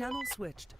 Channel switched.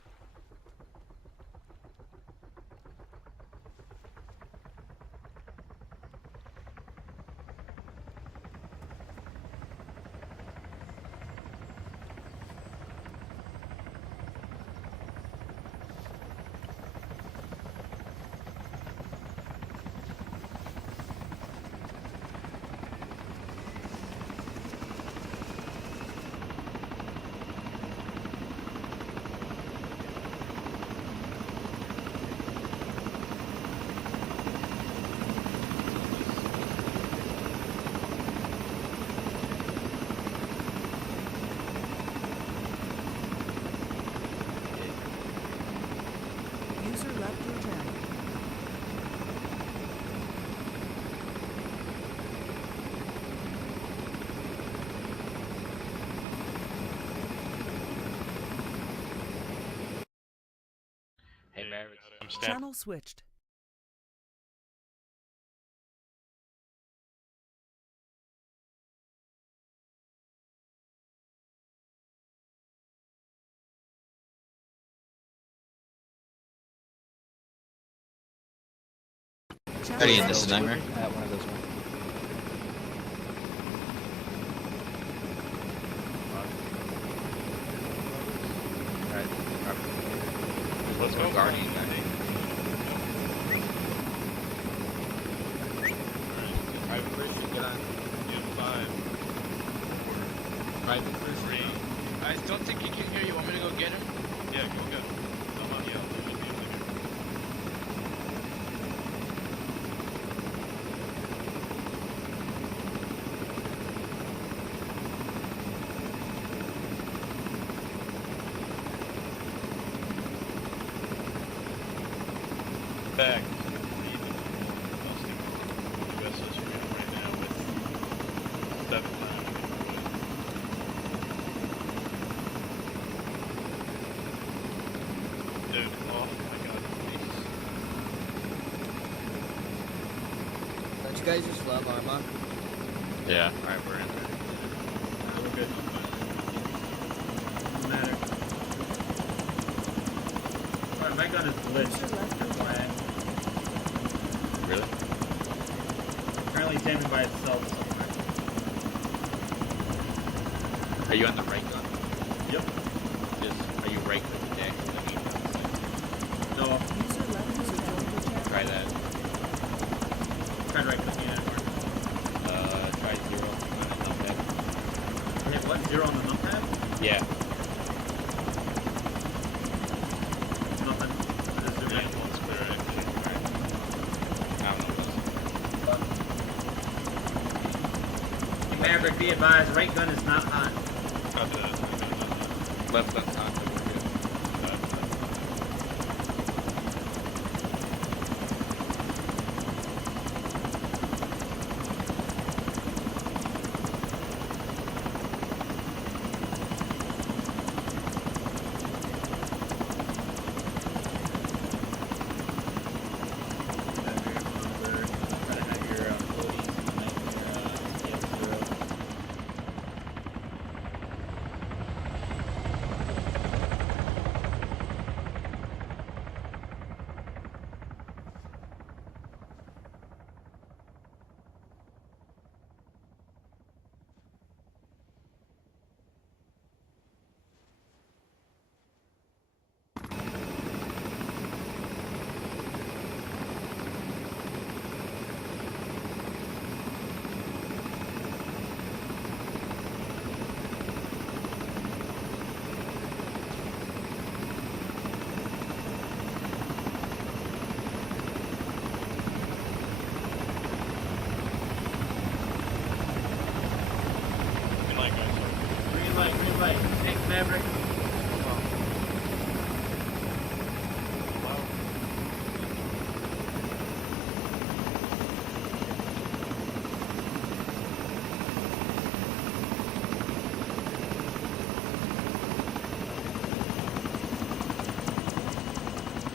Hey, Maverick. Channel switched. Ready in this nightmare. At one of those ones. Alright. Let's go. Guardian, I think. Private Christian, get on. U5. Private Christian. I don't think he can hear you. Want me to go get him? Yeah, go get him. I'm on yell. There should be a video. Back. USS Regiment right now with 7 Dude, oh my god. Don't you guys just love Arma? Yeah. Alright, we're in there. We're good. Doesn't matter. Alright, my gun is glitched. FYI. Really? Currently standing by itself somewhere. Are you on the right gun? Yep. Are you right with the deck? No. Try that. Tried right clicking it. Try 0 on the numpad. Hit what? 0 on the numpad? Yeah. Nothing. I just zoom in. One's clear, actually. I don't know. Hey, Maverick, be advised, right gun is not hot. Copy that. Left gun's on, so we're good. Green light, guys. Green light, green light. Thanks, Maverick.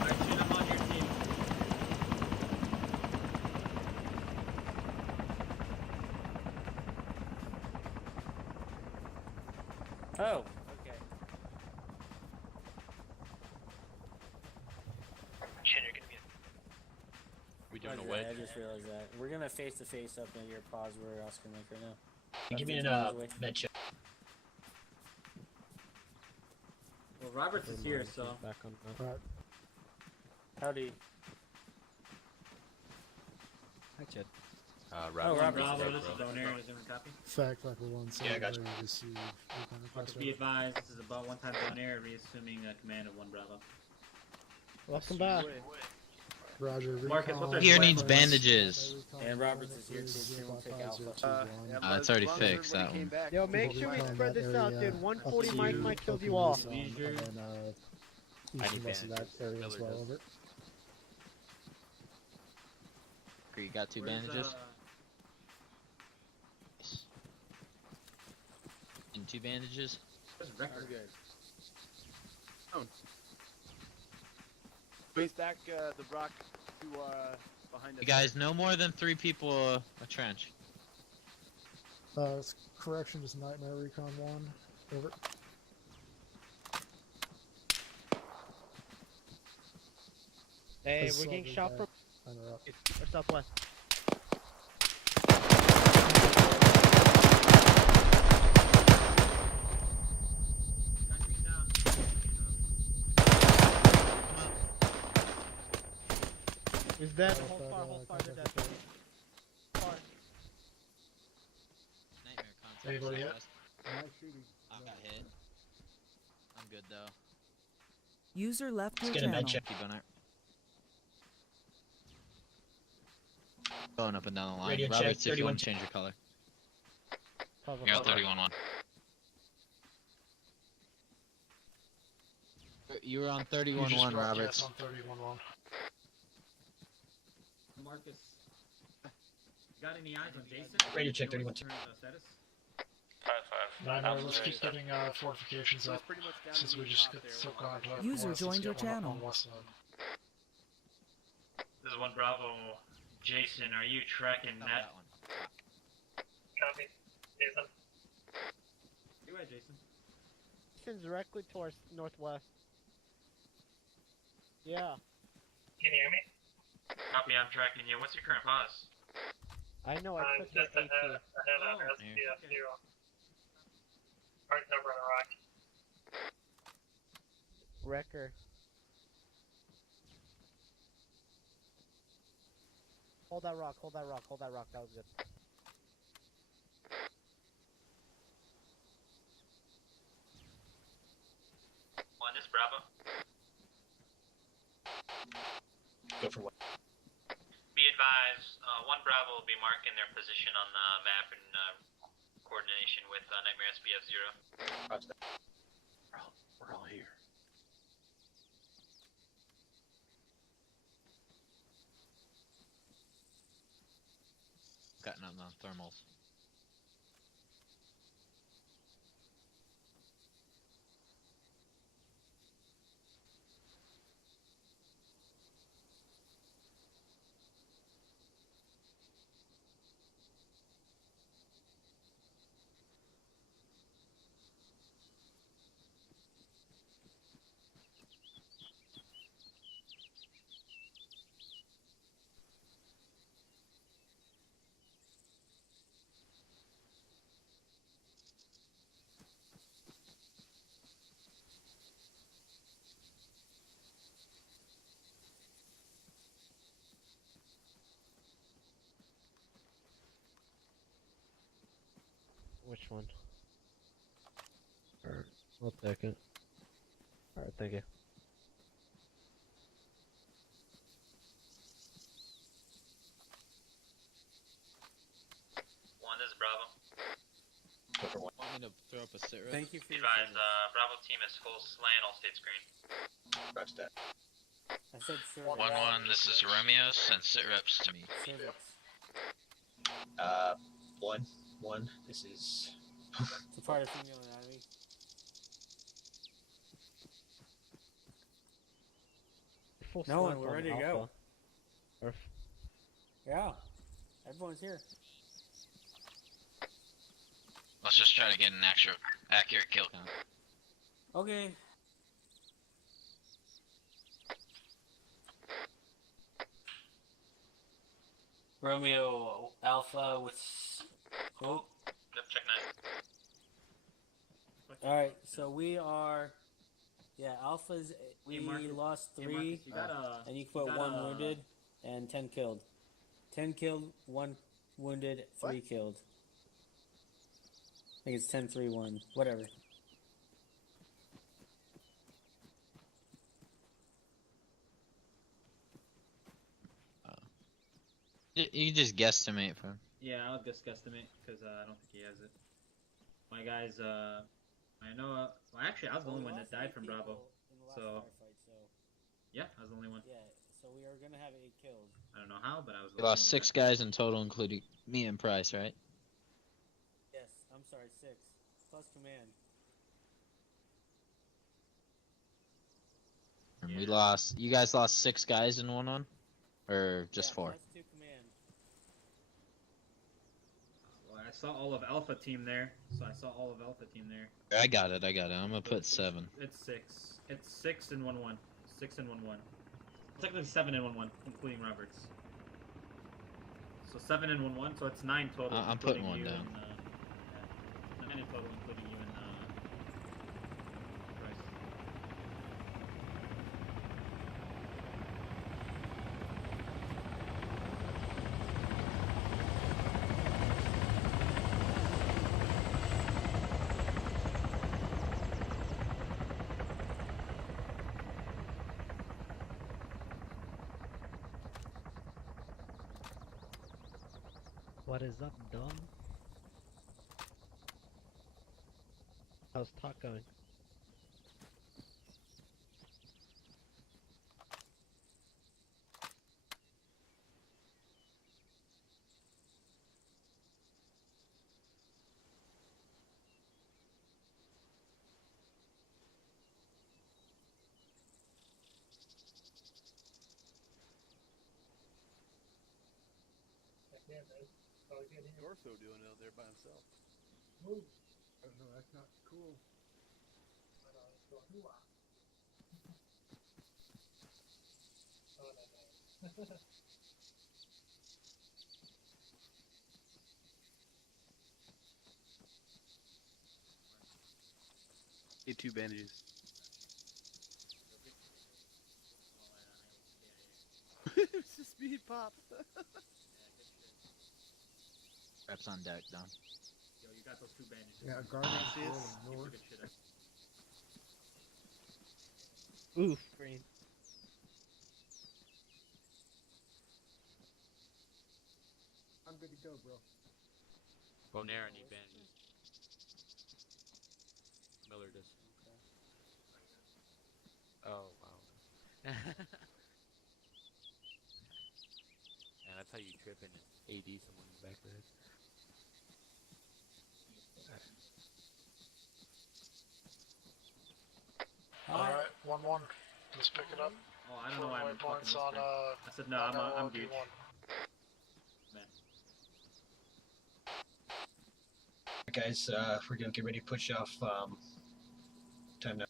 Actually, I'm on your team. Oh, okay. I just realized that. We're gonna face to face up near your pause where Oscar Mike right now. Give me That's an away. med check. Well, Roberts is here, so. Back on the... Alright. Howdy. Hi, Chad. Robert. Bravo, Robert. this is Donair. Is everyone copy? Fact Viper 1, so Yeah, I got you. receive recon request. Be advised, this is about one time Donair, reassuming command of 1 Bravo. Welcome back. Roger. Marcus, recon what's our Here flight needs plan? bandages. And Roberts is here too, so you won't pick Alpha. It's already fixed, that one. Yo, make sure we spread this out, dude. 140 might kill you all. And then, I need east of that area as well, over. You got 2 Where's, bandages? And 2 bandages? Where's Record? Base back the rock to behind us. You guys, no more than 3 people a trench. Correction, just Nightmare Recon 1, over. Hey, This we're is getting lovely shot guy. from Interrupt. or southwest. Is that hold fire, they're dead. Far. Nightmare contact. Anybody hit? southwest. I got hit. I'm good though. User left your Let's get a med channel. check. Keep on it. Going up and down the line. Radio check, Roberts, if you want 31. to change your color. Cover, You're on cover. 31-1. You were on 31-1, Roberts. on 31-1. Marcus. Got any eyes on Jason? Radio check, You know 31. his current status? 9 let's keep getting fortifications So up, it's pretty much down since to we the just top got there. so We'll contact. User Let's joined your get one up channel. on west side. This is 1 Bravo. Jason, are you tracking Oh, that? that one. Copy. Jason. You right, Jason? Jason's directly towards northwest. Yeah, Can you hear me? Copy, I'm tracking you. What's your current pause? I know. I took my AT. Oh, SPF okay. Hard cover on the rock. Wrecker. Hold that rock. Hold that rock. Hold that rock. That was good. One is Bravo. Go for what? Be advised, 1 Bravo will be marking their position on the map in coordination with Nightmare SPF 0. Roger that. We're all here. Cutting up on thermals. Which one? Alright, I'll take it. Alright, thank you. One is Bravo. Go for what? Want me to throw up a sit rep? Thank you for Be your advised, service. Bravo team is full slant all state screen. Roger that. I said service. 1-1, this is Romeo. Send sit reps to me. Service. 1. This is. It's a part of female anatomy. Full No, slant we're on ready to Alpha. go. Or Yeah. Everyone's here. Let's just try to get an accurate kill count. Okay. Romeo Alpha with. Oh. Yep, check 9. Alright, so we are. Yeah, Alpha's. We Marcus. lost Hey, 3, Marcus, you gotta, and you put 1 wounded and 10 killed. 10 killed, 1 wounded, 3 killed. I think it's 10-3-1. Whatever. You just guesstimate from. Yeah, I'll just guesstimate because I don't think he has it. My guys, I know. Well, actually, I was the only one that died from Bravo. So yeah, I was the only one. Yeah, so we are gonna have 8 killed. I don't know how, but I was. We lost 6 guys in total, including me and Price, right? Yes, I'm sorry, 6. Plus command. And we lost. You guys lost 6 guys in 1-1, or just 4? Plus 2 command. Well, I saw all of Alpha team there, so I saw all of Alpha team there. I got it. I'm gonna put 7. It's 6. It's 6 and 1-1. 6 and 1-1. Technically 7 and 1-1, including Roberts. So 7 and 1-1, so it's 9 total. I'm putting including 1 you down. And, 9 in total, including you and Price. What is up, dumb? How's talk going? Dorso doing out there by himself. Oh, no, that's not cool. Get 2 bandages. It's just speed pop. Reps on deck, Dom. Yo, you got those 2 bandages. Yeah, Garden's Yes. rolling north. Good shit. Oof, green. I'm good to go, bro. Bonera need bandages. Miller does. Oh, wow. And that's how you trip and AD someone in the back of the head. Alright, 1-1. Let's pick it up. Oh, I don't know why I'm fucking Points on, whispering. I said no, I'm good. Man. Guys, we're gonna get ready to push off. Time now.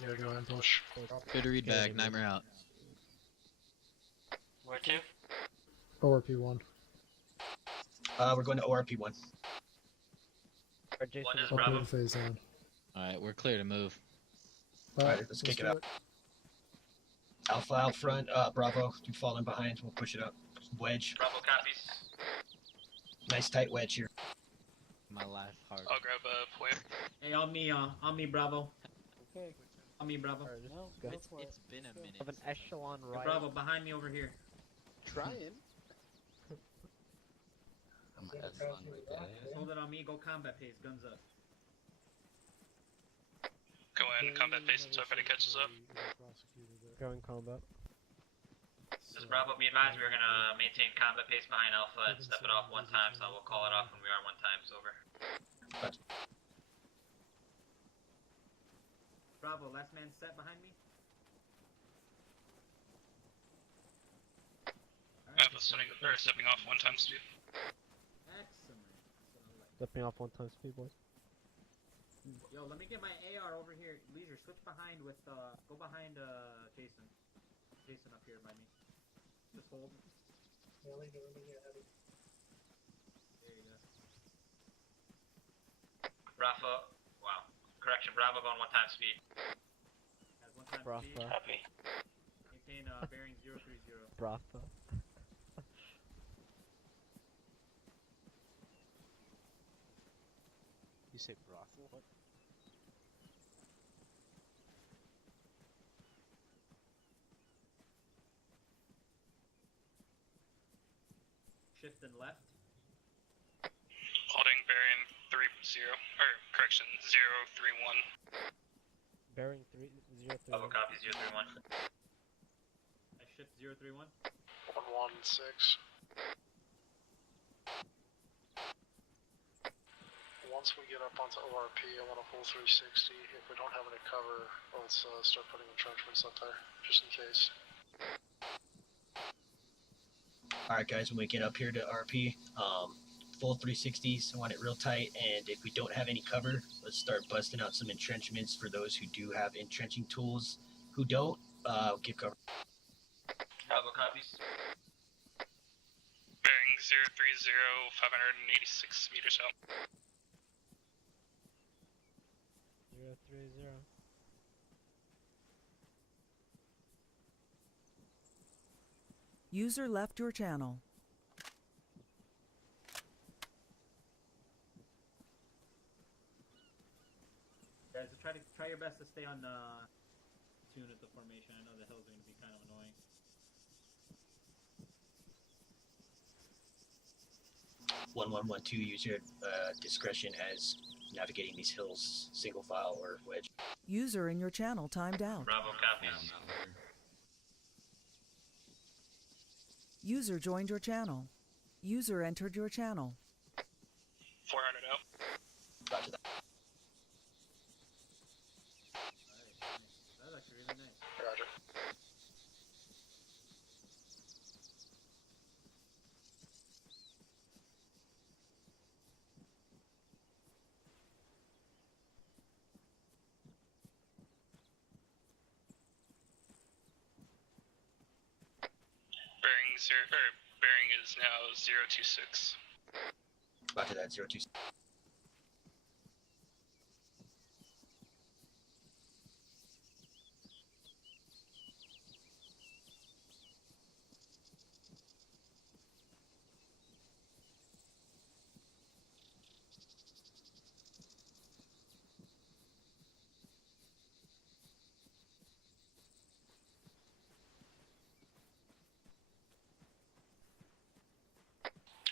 Yeah, go ahead and push. Good read back. Nightmare out. Where to? ORP1. We're going to ORP1. Or Jason, One is I'll put Bravo. in phase on. Alright, we're clear to move. Alright, let's kick it up. Alpha out front, Bravo, you fall in behind, we'll push it up. Wedge. Bravo copies. Nice tight wedge here. My life hard. I'll grab a point. Hey, on me, Bravo. Okay. On me, Bravo. No, go. go for it. It's been a minute. have an echelon Hey, right. Bravo, behind me over here. Trying. Just hold it on me, go combat pace, guns up. Go in, combat base until everybody catches up. Go in combat. Just Bravo, be advised, we're gonna maintain combat pace behind Alpha and step it off 1 time, so we'll call it off when we are 1 time, so over. Bravo, last man set behind me. Alpha stepping off 1 time speed. Excellent. That's what I like. Stepping off 1 time speed, boys. Yo, let me get my AR over here. Leisure, switch behind with, go behind, Jason. Jason up here by me. Just hold. There you go. Bravo. Wow. Correction. Bravo on 1 time speed. Has 1 time Bravo. speed. Copy. Maintain bearing 030. Bravo. You say brothel? What? Shift and left. Holding bearing 30, or correction, 031. Bearing 3031. Bravo copy 031. I shift 031. 116. Once we get up onto ORP, I want a full 360. If we don't have any cover, let's start putting entrenchments up there, just in case. Alright guys, when we get up here to RP, full 360s, I want it real tight, and if we don't have any cover, let's start busting out some entrenchments for those who do have entrenching tools. Who don't, give cover. Bravo copies. Bearing 030, 586 meters out. 030. User left your channel. Guys, try your best to stay on tune at the formation. I know the hills are going to be kind of annoying. (1112) Use your discretion as navigating these hills, single file or wedge. User in your channel timed out. Bravo copies. User joined your channel. User entered your channel. 400 out. Roger that. Alright, nice. That was actually really nice. Roger. Bearing is now 026. Roger that, 02.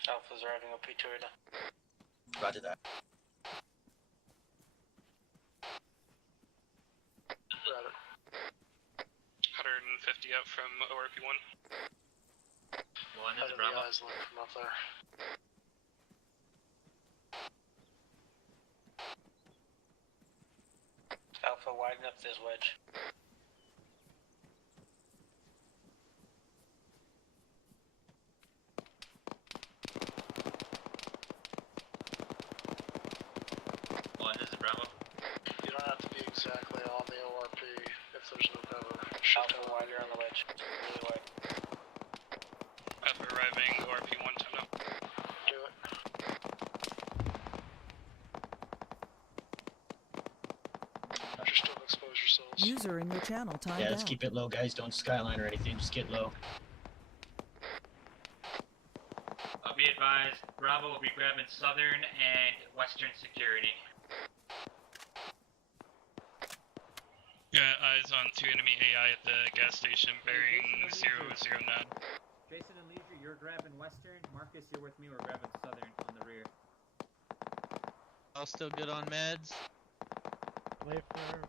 Alpha's arriving on P2 right now. Roger that. Roger. 150 out from ORP1. One Head is of the Bravo. eyes look from up there. Alpha, widen up this wedge. One is Bravo. You don't have to be exactly on the ORP if there's no cover. Shift Alpha, wider on the wedge. Really wide. Alpha arriving, ORP1 time now. Do it. Just don't expose yourselves. User in your channel timed Yeah, let's out. keep it low, guys. Don't skyline or anything. Just get low. Be advised, Bravo will be grabbing southern and western security. Yeah, eyes on 2 enemy AI at the gas station, bearing 009. Jason and Leisure, you're grabbing western. Marcus, you're with me. We're grabbing southern on the rear. All still good on meds? Wait for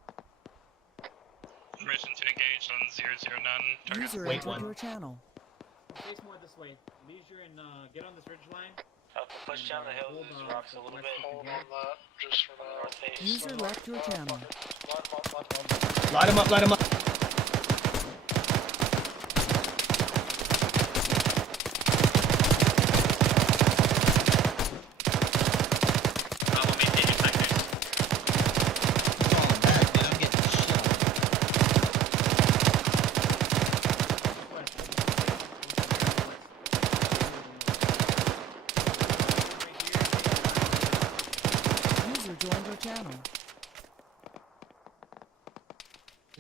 Permission to engage on 009. Target. User Wait, entered one. your channel. Face more this way. Leisure and get on this ridge line. Alpha, push down the hill, Hold these on rocks to a little the bit. Hold on that, just for now. North face. User left your channel. Light them up, light them up. Light 'em up, light 'em up. Bravo, maintain your sectors. Falling back, dude. I'm getting shot. West.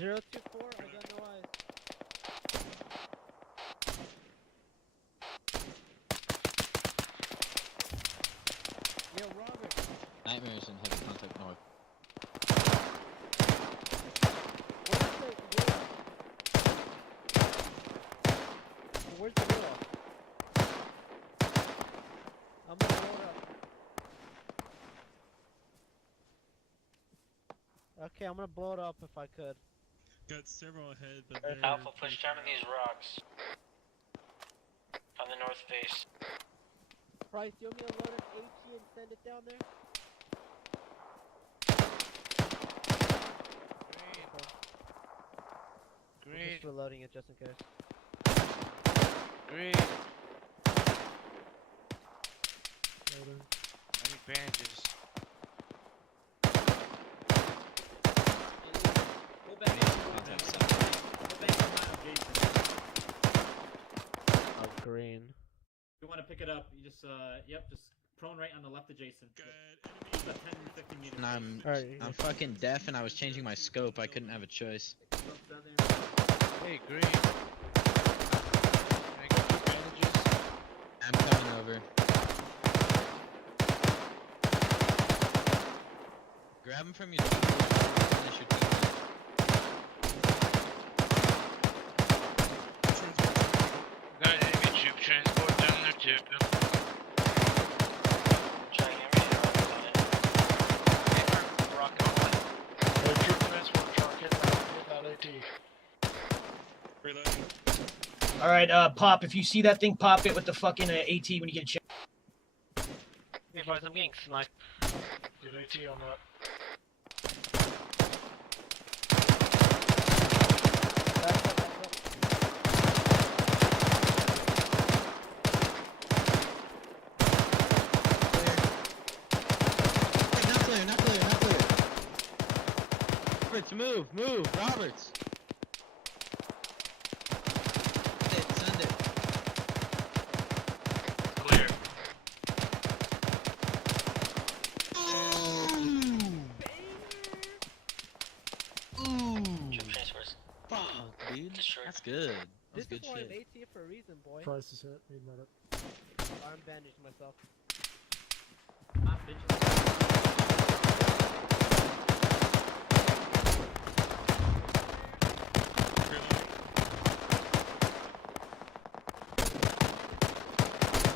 024, I got no eyes. Yo, Robert. Nightmares in heavy contact north. Where's the wheel? I'm gonna blow it up. Okay, I'm gonna blow it up if I could. Got several ahead, but Alpha, push down on these rocks. On the north face. Price, you want me to load an AT and send it down there? I'm just reloading it just in case. Great. I need bandages. Go back on Jason. Oh, green. If you want to pick it up, you just yep, just prone right on the left of Jason. Just a 10, 15 meters. And Alright. I'm fucking deaf and I was changing my scope. I couldn't have a choice. Hey, green. Can I get your bandages? I'm coming over. Grab him from your team. Finish your team. Got an enemy troop transport down there too. Troop transport truck hit that AT. Reloading. All right, Pop. If you see that thing, pop it with the fucking AT when you get a chance. I'm getting sniped. Get AT on that. Not clear, not clear, not clear. Roberts, move, Roberts. Send it. Clear. Troop transfers. Fuck, dude. Destroyed. That's good. This That's is good why I'm shit. AT for a reason, boy. Price is hit. Need medic. I'm bandaging myself.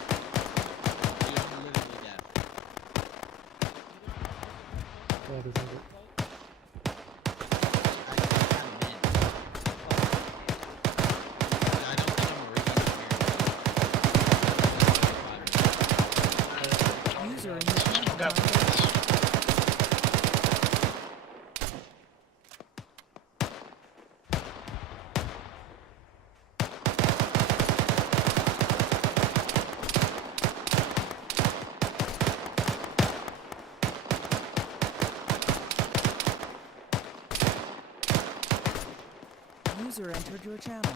Dude, I'm literally deaf. Oh, there's medic. User in your channel. Got User entered your channel.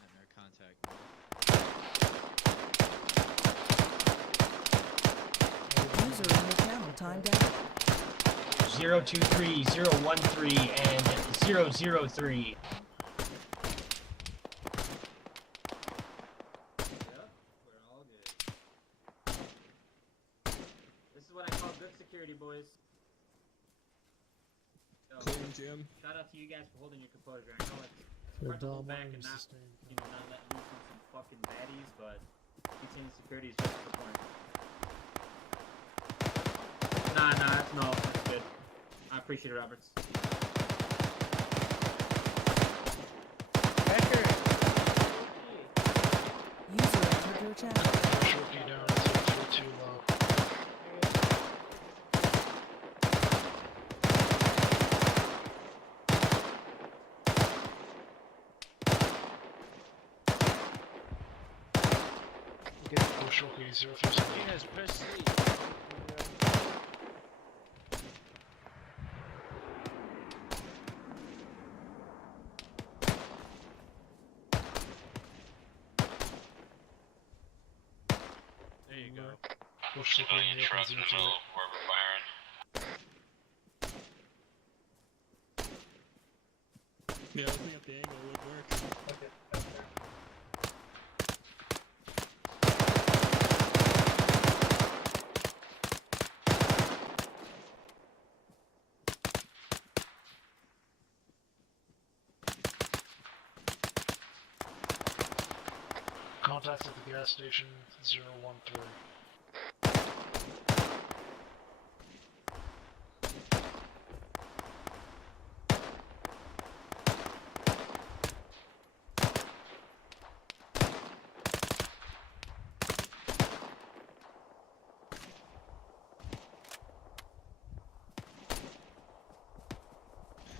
Nightmare contact. User in your channel timed out. 023, 013, and 003. Yep, we're all good. This is what I call good security, boys. Yo, Clearing jam. shout out to you guys for holding your composure. I know it's hard to hold back and not, not let loose on some fucking baddies, but maintaining security is just the point. Nah, that's good. I appreciate it, Roberts. User entered your channel. Shorty down. It's too low. Oh, Shorty 037. Yes, press C. push the Civilian truck in the middle of where we're firing. Yeah, opening up the angle would work. Okay, out there. Contact at the gas station 013.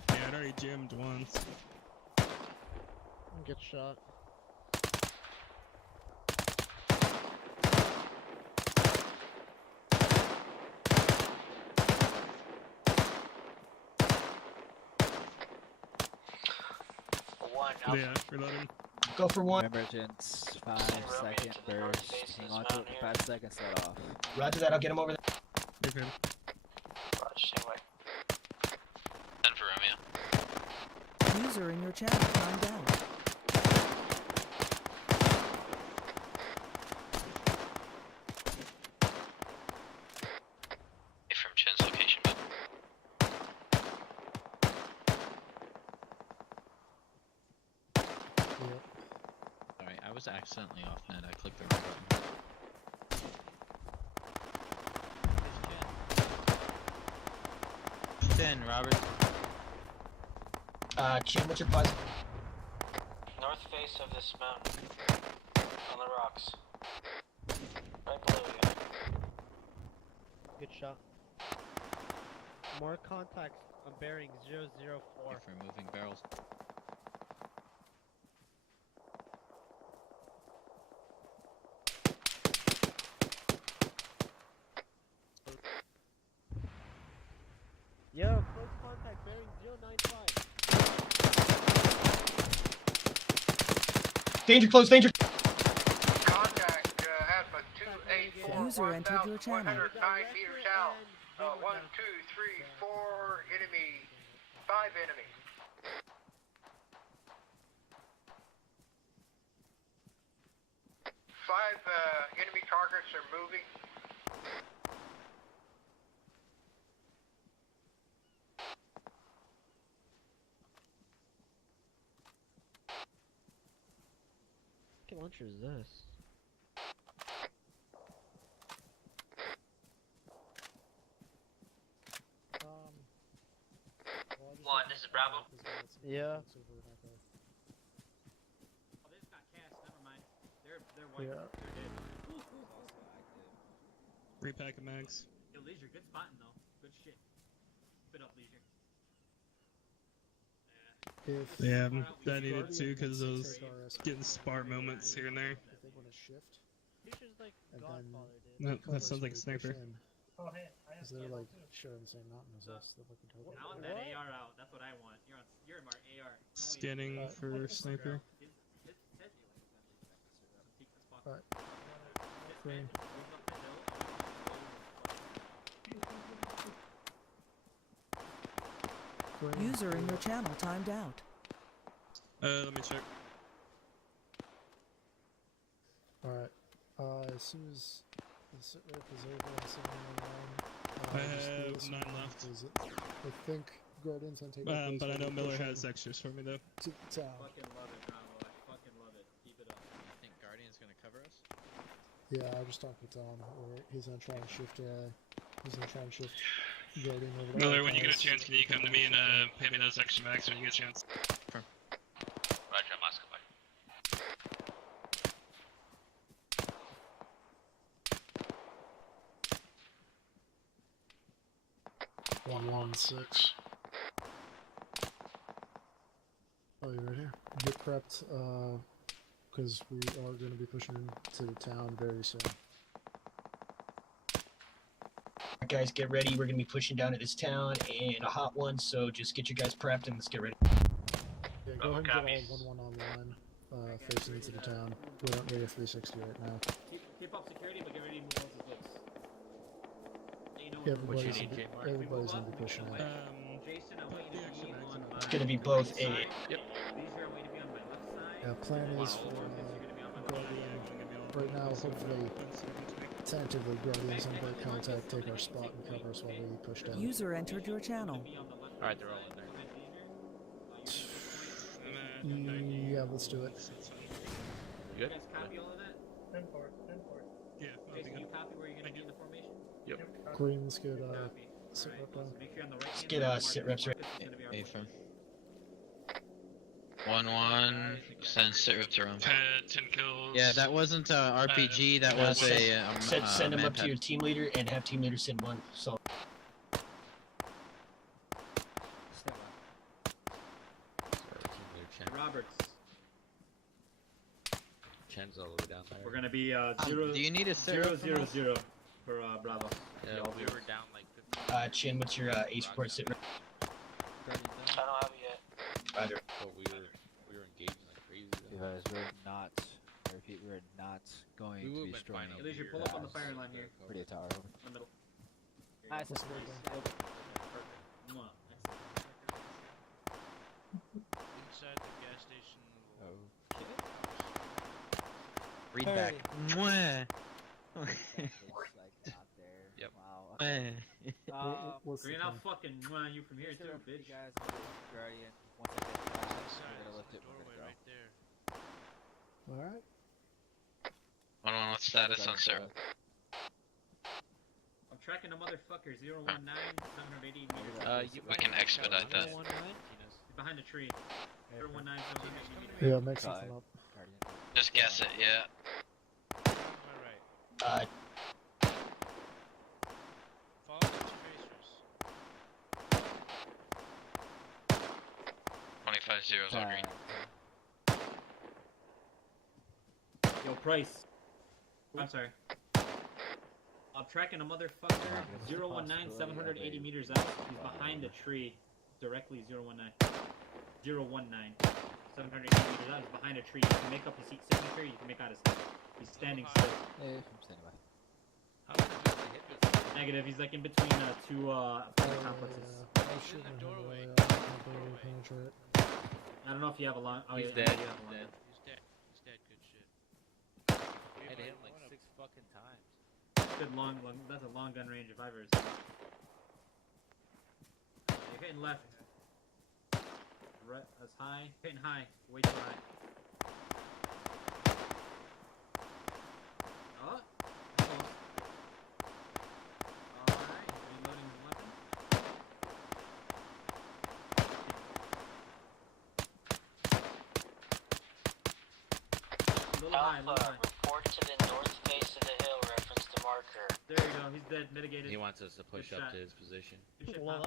Yeah, I'd already jammed once. Get shot. Yeah, reloading. Go for one. Emergence, 5-second burst. Hang on to it for 5 seconds, let off. Roger that, I'll get him over there. Okay. Roger, same way. 10 for Romeo. User in your channel timed out. From Chen's location, but Alright, I was accidentally off net. I clicked the wrong button. Jen, Robert. Chin, what's your positive? North face of this mountain. On the rocks. Right below you. Good shot. More contacts on bearing 004. If we're moving barrels. Yo, close contact bearing 095. Danger close, danger. Contact Alpha 284. User entered your channel. 9 meters out. 1, 2, 3, 4 enemy. 5 enemy. Five enemy targets are moving. What launcher is this? One, this is Bravo. Yeah. Oh, they just got cast. Never mind. They're white. Yeah. They're dead. Repack of mags. Yo, Leisure, good spotting though. Good shit. Keep it up, Leisure. Yeah, I needed to because I was getting spar moments here and there. If they want to shift, Leisure's like Godfather, dude. No, that sounds like a sniper. Oh, hey, I have They're like sharing the same mountain as us. They're looking totally. I want that AR out. That's what I want. You're in my AR. Scanning for sniper. His says he likes that. Peek the spot. Alright. This Frame. man goes up the hill. User in your channel timed out. Let me check. Alright. As soon as the sit rep is over and sitting I have 9 left. I think Guardian's gonna take But I know Miller has extras for me though. to town. Fucking love it, Bravo. I fucking love it. Keep it up. I think Guardian's gonna cover us. Yeah, I just talked with Tom. He's gonna try and shift. He's gonna try and shift Guardian over there. Miller, when you get a chance, can you come to me and pay me those extra mags when you get a chance? Roger, Moscow. 116. Oh, you right here. Get prepped, because we are going to be pushing into the town very soon. Alright, guys, get ready. We're gonna be pushing down to this town in a hot one, so just get your guys prepped and let's get ready. Yeah, go ahead and get all 1-1 online, facing into the town. We don't need a 360 right now. Keep up security, but get ready to move on to this. Yeah, What you everybody's, need, Jay? everybody's gonna be pushing it. Jason, I want you to be on my It's gonna be both a. side. Yep. Leisure, I want you to be on my left side. Yeah, plan And is for Marcus, you're gonna be on my left Guardian. side. Right now, hopefully, tentatively, Guardian's on break contact, take our spot and cover us while we push down. User entered your channel. Alright, they're all in there. Yeah, let's do it. Good? You guys copy all of that? 10-4. Yeah, Jason, you copy where you're gonna be in the formation? Yep. Green, let's get Copy. sit Alright, rep down. so make sure you're on the right hand Get side. sit reps right. Marcus is gonna be our Affirm. point. 1-1. Send sit reps around. 10 kills. Yeah, that wasn't RPG. That was a. Send them up to manpad. your team leader and have team leader send one. So Roberts. Chen's all the way down there. We're gonna be 0 do you need a sit 0 rep from 0 us? 0 for Bravo. Yeah, we were down like 50. Chin, what's your ace report sit rep? I don't have it yet. Roger. But we were engaging like crazy. You guys, we're not. I repeat, we're not going We to would've be been strong. fine At least you pull up on the firing line here. Pretty tower. In the middle. Nice. Let's go down. Perfect. Mwah. Inside the gas station. Okay. Read back. Mwah. It's like not there. Yep. Wow. Mwah. What's the Green, plan? I'll fucking mwah you from here too, bitch. You guys, Guardian. Once I get that, we're Inside gonna is lift the it. We're doorway gonna right there. Alright. 1-1. What's status on sit rep? I'm tracking a motherfucker 019 780 meters. We can expedite that. He's behind a tree. 019 780 meters. Yeah, make something up. Guardian. Just guess it. Yeah. Alright. Follow the tracers. 25 zeros on green. Yo, Price. I'm sorry. I'm tracking a motherfucker 019 780 meters out. He's behind a tree. Directly 019. 019 780 meters out. He's behind a tree. You can make up his seat signature. You can make out his head. He's standing still. Hey, I'm standing by. How did you hit this? Negative. He's like in between two apartment complexes. I should have doorway. penetrate. I don't know if you have a long. Oh, He's yeah, dead. you have a long. He's dead. He's dead. He's dead. Good shit. I had hit him like 6 fucking times. Good long. That's a long gun range if I've ever seen. You're hitting left. Right, that's high. Hitting high. Way too high. Oh. Almost. Alright, reloading his weapon. A little high, a little high. Report to the north face of the hill, reference to marker. There you go, he's dead, mitigated. He wants us to push Good up shot. to his position. Good shit, Well,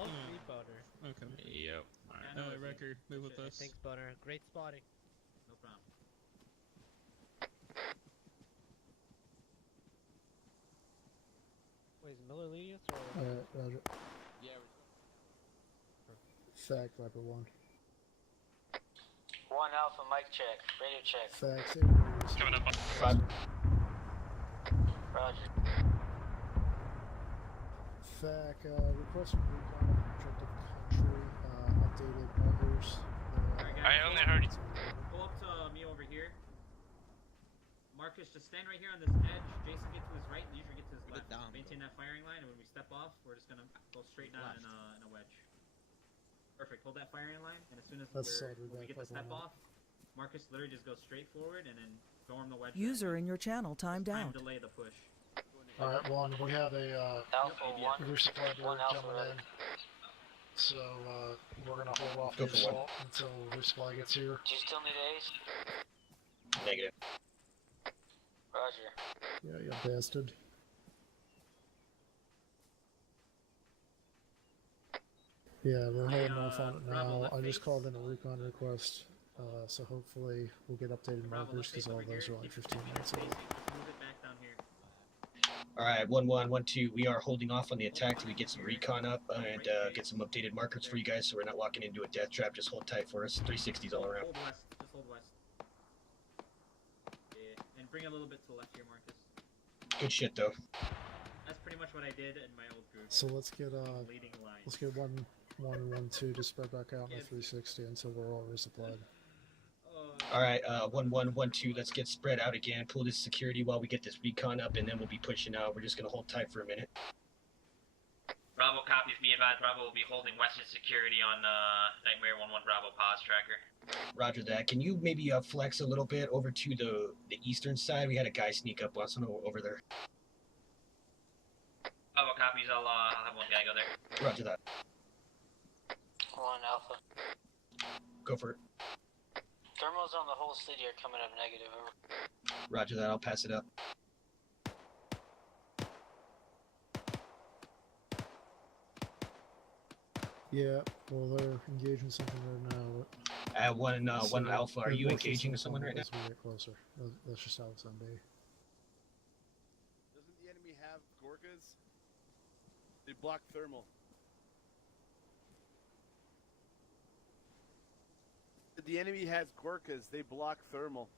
Pop. Okay. Yep. Alright. Yeah, I know it's Wrecker, move with us. Thanks, Butter. Great spotting. No problem. Wait, is Miller leading us or? Alright, roger. Yeah, Fact, Viper 1. 1 Alpha, mic check. Radio check. Facts, areas. Coming up. Roger. Fact, requesting recon of objective country, updated markers. Alright, guys, I only heard. pull up to me over here. Marcus, just stand right here on this edge. Jason, get to his right. Leisure, get to his left. down, Maintain that firing line, and when we step off, we're just gonna go straight down in a wedge. Perfect. Hold that firing line, and as soon as That's when solid, we get the Viper step 1. off, Marcus literally just goes straight forward and then form the wedge. User in your channel timed Time out. delay the push. Alright, 1, we have a Alpha, Yep, 1. resupply bird 1 Alpha, coming red. in. So, we're gonna hold off Go the for one. assault until resupply gets here. Do you still need A's? Negative. Roger. Yeah, you bastard. Yeah, we're holding off on it Bravo, now. left I just face. called in a recon request, so hopefully we'll get updated Bravo, markers let's face because all over here. those are like Keep 15 your minutes face. old. Let's move it back down here. Alright, 1-1, 1-2. We are holding off on the attack till we get some recon up and get some updated markers for you guys so we're not walking into a death trap. Just hold tight for us. 360s all around. Hold west. Just hold west. Yeah, and bring a little bit to the left here, Marcus. Good shit though. That's pretty much what I did in my old group. So let's get Leading line. let's get 1-1 and 1-2 to spread back out in the 360 until we're all resupplied. All right, 1-1, 1-2. Let's get spread out again. Pull this security while we get this recon up, and then we'll be pushing out. We're just gonna hold tight for a minute. Bravo copies. Be advised, Bravo will be holding Western security on Nightmare 1-1 Bravo pause tracker. Roger that. Can you maybe flex a little bit over to the eastern side? We had a guy sneak up once over there. Bravo copies. I'll have one guy go there. Roger that. 1 Alpha. Go for it. Thermals on the whole city are coming up negative. Over. Roger that. I'll pass it up. Yeah, well, they're engaging something right now. One So, Alpha. Are you let's engaging with just someone right now? As we get closer, let's just have some be. Doesn't the enemy have Gorkas? They block thermal. The enemy has Gorkas. They block thermal.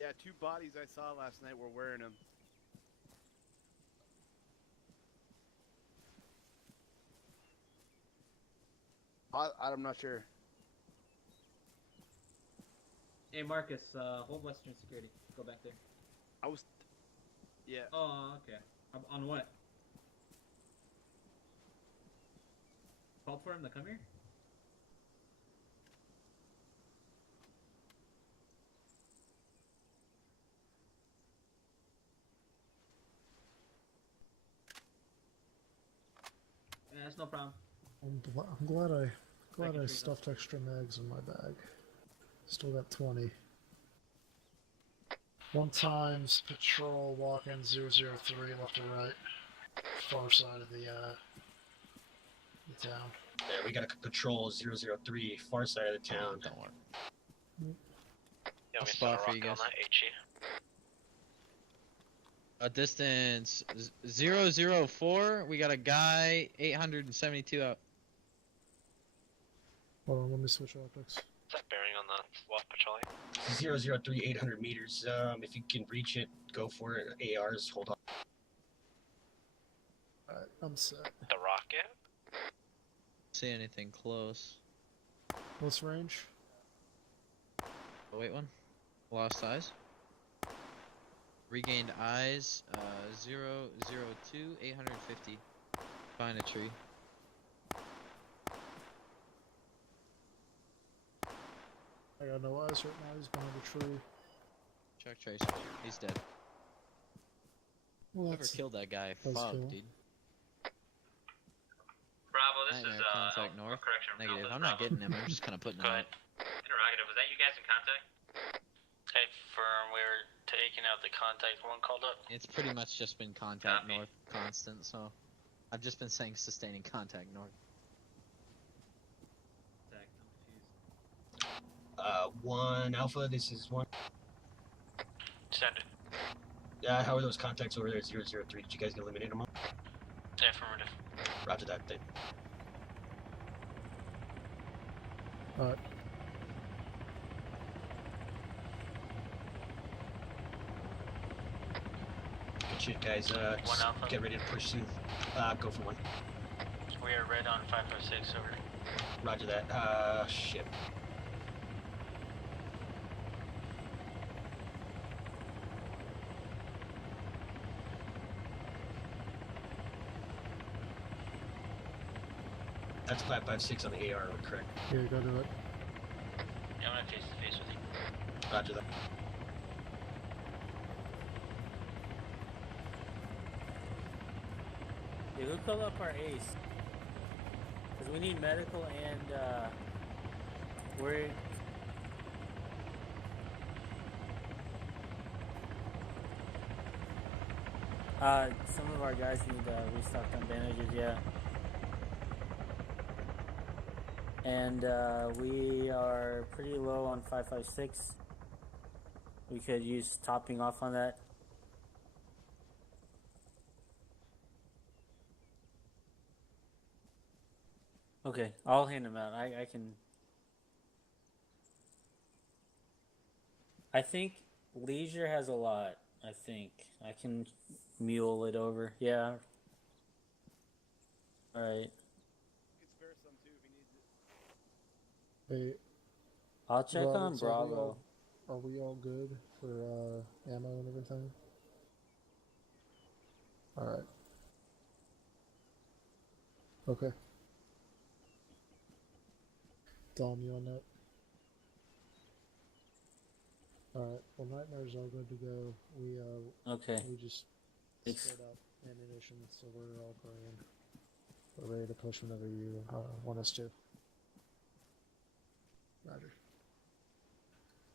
Yeah, 2 bodies I saw last night were wearing them. I'm not sure. Hey Marcus, hold Western security. Go back there. I was... Yeah. Oh, okay. On what? Called for him to come here? Yeah, that's no problem. I'm glad I stuffed extra mags in my bag. Still got 20. 1 times patrol walk in 003 left to right, far side of the town. Yeah, we got a patrol 003, far side of the town. Don't worry. Yeah, we Spot set a for rock you on guys. that HE. A distance 004. We got a guy 872 out. Hold on, let me switch optics. Is that bearing on the WAF patrolling? 003, 800 meters. If you can reach it, go for it. ARs, hold on. Alright, I'm set. The rocket? See anything close? Close range? Oh, wait, one. Lost eyes. Regained eyes. 002, 850. Find a tree. I got no eyes right now, he's behind a tree. Check tracer. He's dead. Well, Whoever that's killed that guy, that's fuck, cool. dude. Bravo, this Nightmare, is contact north. correction. Negative. Alpha's I'm not Bravo. getting him. I'm just kind of putting him Go out. ahead. Interrogative. Was that you guys in contact? Hey, firm, we were taking out the contact one called up. It's pretty much just been contact Copy. north constant, so I've just been saying sustaining contact north. I'm confused. 1 Alpha, this is 1. Send it. How are those contacts over there at 003? Did you guys eliminate them all? Affirmative. Roger that thing. Alright. Good shit, guys. 1 Just Alpha. get ready to push through. Go for 1. We are red on 556 over. Roger that. Shit. That's 556 on the AR, correct? Yeah, go do it. Yeah, I'm gonna face to face with you. Roger that. Yeah, who called up our ace? Because we need medical and, we're... some of our guys need, restocked on bandages, yeah. And, we are pretty low on 556. We could use topping off on that. Okay, I'll hand them out. I can. I think Leisure has a lot. I think I can mule it over. Yeah. All right. Can spare some too if he needs it. Hey, I'll check on Roberts, Bravo. Are we all good for ammo and everything? Alright. Okay. Dom, you on that? Alright, well Nightmare's all good to go. Okay. We just split up ammunition, so we're all green. We're ready to push whenever you want us to. Roger.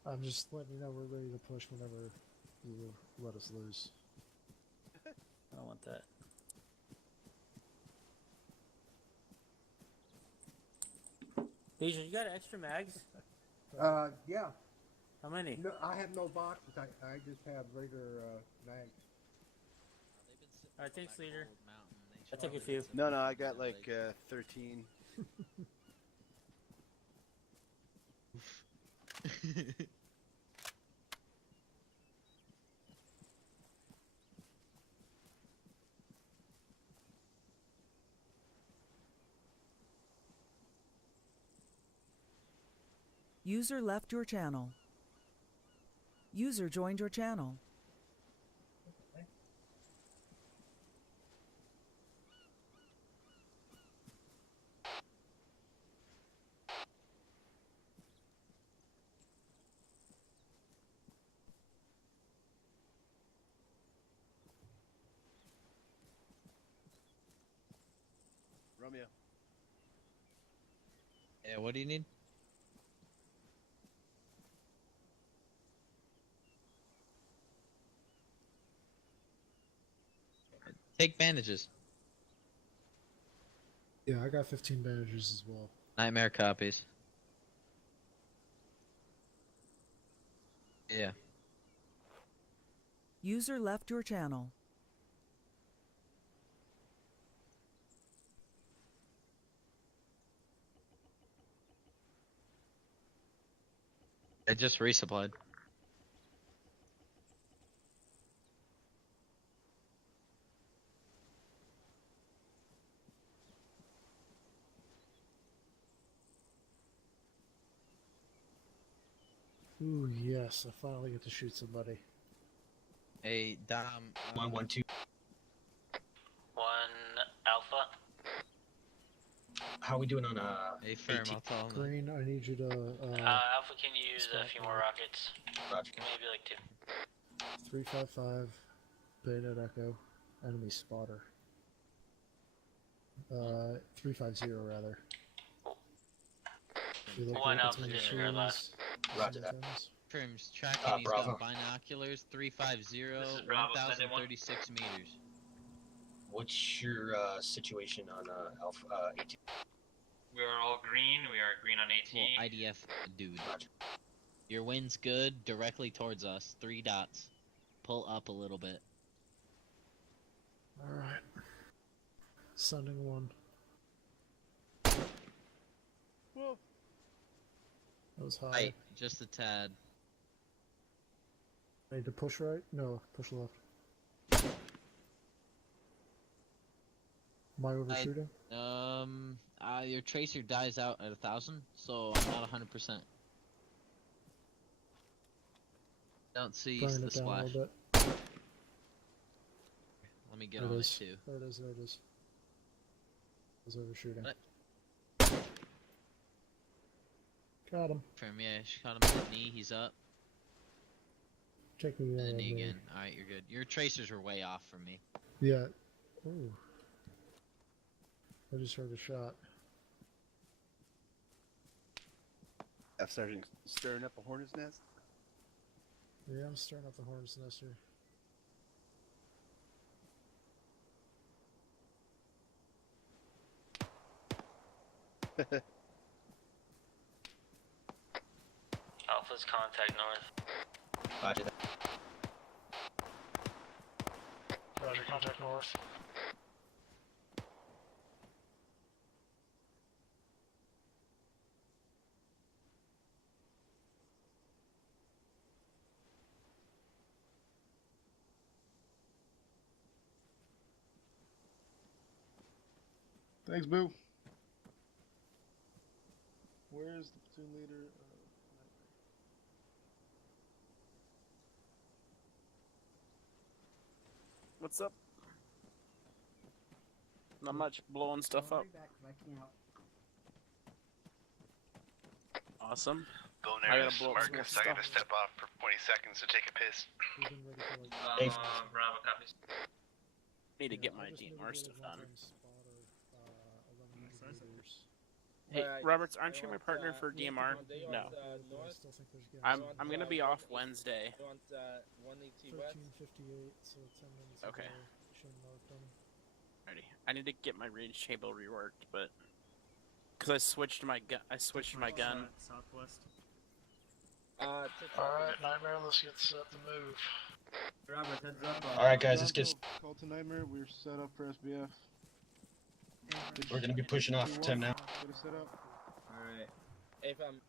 I'm just letting you know we're ready to push whenever you let us loose. I don't want that. Leisure, you got extra mags? Yeah. How many? No, I have no boxes. I just have regular mags. Alright, thanks, Leader. I took a few. No, I got like 13. User left your channel. User joined your channel. Romeo. Yeah, what do you need? Take bandages. Yeah, I got 15 bandages as well. Nightmare copies. Yeah. User left your channel. I just resupplied. Ooh, yes, I finally get to shoot somebody. Hey, Dom. 112. 1 Alpha. How are we doing on Hey, firm, I'll tell him. Green, I need you to Alpha, can you use a few more rockets? Roger. Maybe like 2. 355 Bayonet Echo, enemy spotter. 350 rather. You look One at Alpha, the disregard machines, last. Roger that. Firm's tracking, he's Bravo. got binoculars, 350, This is Bravo, 1036 meters. What's your situation on Alpha 18? We are all green. We are green on 18. Well, IDF, dude. Roger. Your wind's good, directly towards us, 3 dots. Pull up a little bit. Alright. Sending one. Whoa. That was high. Right, just a tad. I need to push right? No, push left. Am I overshooting? Your tracer dies out at 1,000, so I'm not 100%. Don't see Burning the it down a splash. little bit. Let me get There on it it is. too. There it is, there it is. I was overshooting. What? Got him. Firm, yeah, she caught him in the knee, he's up. Take me And out the of knee me. again. Alright, you're good. Your tracers were way off from me. Yeah. Ooh. I just heard a shot. F Sergeant stirring up a hornet's nest. Yeah, I'm stirring up the hornet's nest here. Alpha's contact north. Roger that. Roger, contact north. Thanks, Boo. Where's the platoon leader? What's up? Not much, blowing stuff up. Awesome. Go I near gotta this blow up some Marcus. stuff. I gotta step off for 20 seconds to take a piss. Bravo copies. Need to get my DMR stuff done. Uh, Hey, Roberts, aren't you my partner for DMR? No. I'm gonna be off Wednesday. 13:58, so 10 minutes. Okay. ago, shouldn't mark them. Alrighty. I need to get my range table reworked, but because I switched my gun. Southwest. Alright, Nightmare, let's get set to move. Robert, heads up. Alright, guys, let's get. Call to Nightmare, we're set up for SBF. We're gonna be pushing off 10 now. Get it set up. Alright. If I'm...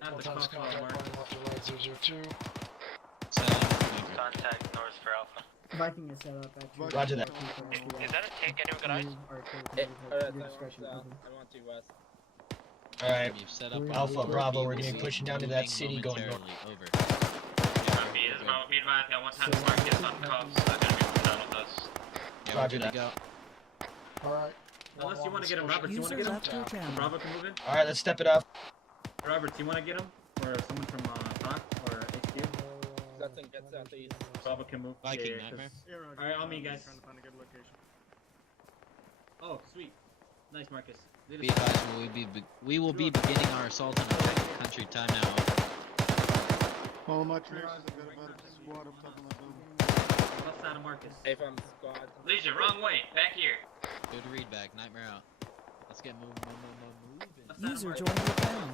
Have the Contact cough mark. left to right 002. Contact north for Alpha. Viking is set up at Roger that. Is that a tank anyone got eyes? I want to west. Alright, You've set up Alpha, Bravo, we're gonna be pushing down to that city going north. Over. Be advised, got one time Marcus on cuffs. They're gonna be put out with us. Yeah, Roger we're good to that. go. Alright. Unless you want to get him, Robert, you want to User get him? left your channel. Bravo can move in. Alright, let's step it up. Robert, you want to get him? Or someone from TOC or HQ? Nothing gets out east. Bravo can move. Viking Yeah, Nightmare. Alright, on me, guys. Trying to find a good location. Oh, sweet. Nice, Marcus. Lead Be us on. advised, we will be beginning our assault on a country time now. Follow my tracks, I've got about a squad up top of that building. Left side of Marcus. If I'm squad. Leisure, wrong way. Back here. Good read back. Nightmare out. Let's get moving. Left side of User Marcus. joined your channel.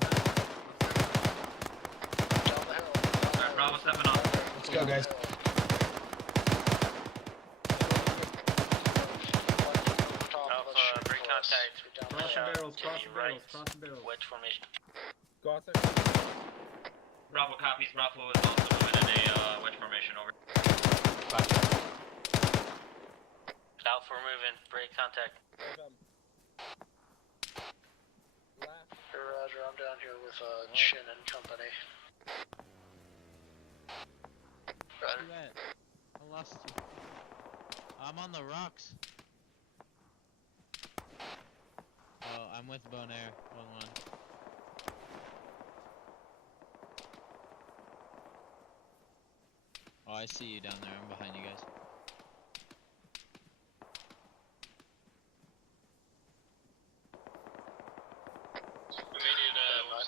Alright, Bravo stepping off. Let's go, guys. Alpha, break contact. Cross the barrels, To cross the the right. barrels, cross the barrels. Wedge formation. Go out there. Bravo copies. Bravo is also moving in a wedge formation. Over. Alpha, we're moving. Break contact. If I'm... Left. Hey, Roger, I'm down here with Chin and company. Where you at? I lost you. I'm on the rocks. Oh, I'm with Bonaire. 1-1. Oh, I see you down there. I'm behind you guys. We may need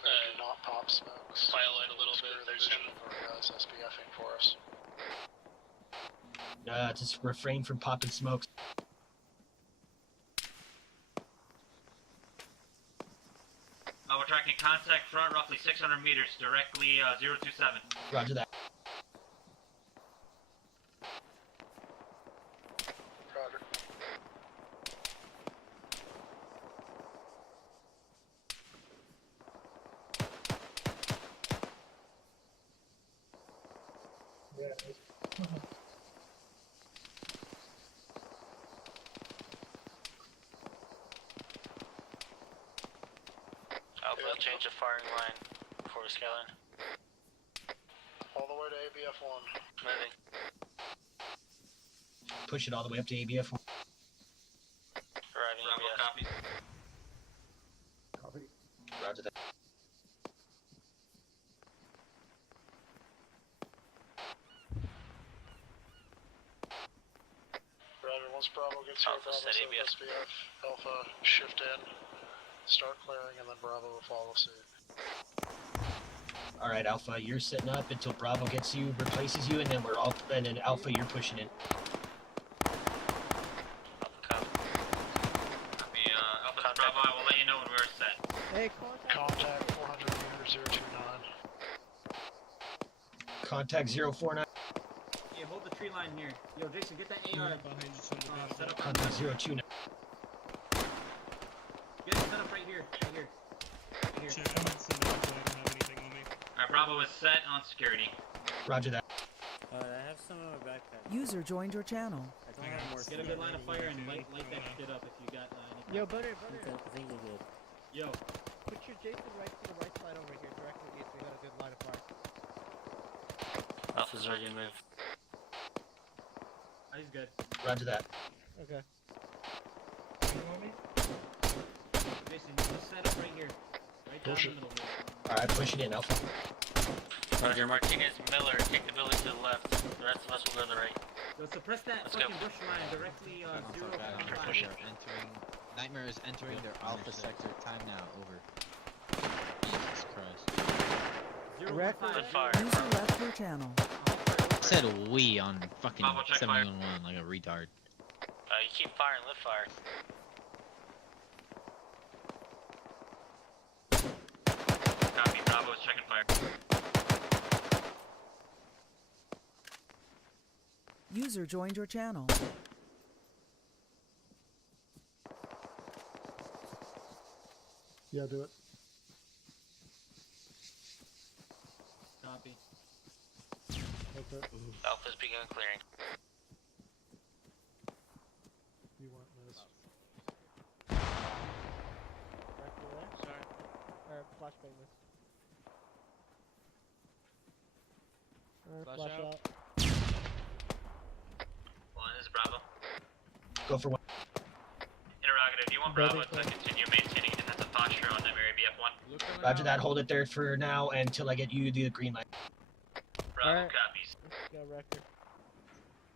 Do not pop smokes. file it a little bit. There's him. Guys SBFing for us. Just refrain from popping smokes. We're tracking contact front, roughly 600 meters, directly 027. Roger that. Roger. Alpha, change the firing line before we scale in. All the way to ABF1. Moving. Push it all the way up to ABF. Arriving Bravo ABS. copies. Copy. Roger that. Roger, once Bravo gets here, Alpha, Bravo set set ABS. SBF. Alpha, shift in. Start clearing, and then Bravo will follow suit. Alright, Alpha, you're setting up until Bravo gets you, replaces you, and then and then Alpha, you're pushing in. Alpha, copy. Alpha to Bravo, I will let you know when we're set. Hey, Contact 400 meters 029. Contact 049. Yeah, hold the tree line here. Yo, Jason, get that AR set up. Contact 029. Get it set up right here. Right here. Right here. Shit, I'm not set up, so I don't have anything on me. Alright, Bravo is set on security. Roger that. I have some in my backpack. User joined your channel. I don't have more. Get a good line of fire and light that shit up if you got anything. Yo, Butter, I think you're good. Yo. Put your Jason right to the right side over here, directly east. We got a good line of fire. Alpha's ready to move. Oh, he's good. Roger that. Okay. Jason, you just set up right here. Right down the middle here. Alright, pushing in, Alpha. Roger, Martinez, Miller, take the building to the left. The rest of us will go to the right. Yo, suppress that Let's fucking go. bush line directly, Not so 0 bad. Push it. Nightmare is entering their alpha sector. Time now. Over. Jesus Christ. 0 5. User left your channel. I said we on fucking Bravo, check fire. 711 like a retard. You keep firing, lift fire. Copy, Bravo is checking fire. User joined your channel. Yeah, do it. Copy. Okay. Alpha's begun clearing. You want this? Sorry. Alright, flashbang this. Alright, flash out. One is Bravo. Go for one. Interrogative, you want Bravo to continue maintaining defensive posture on Mary BF1? Roger that. Hold it there for now until I get you the green light. Bravo Alright. copies. Let's go, Rector.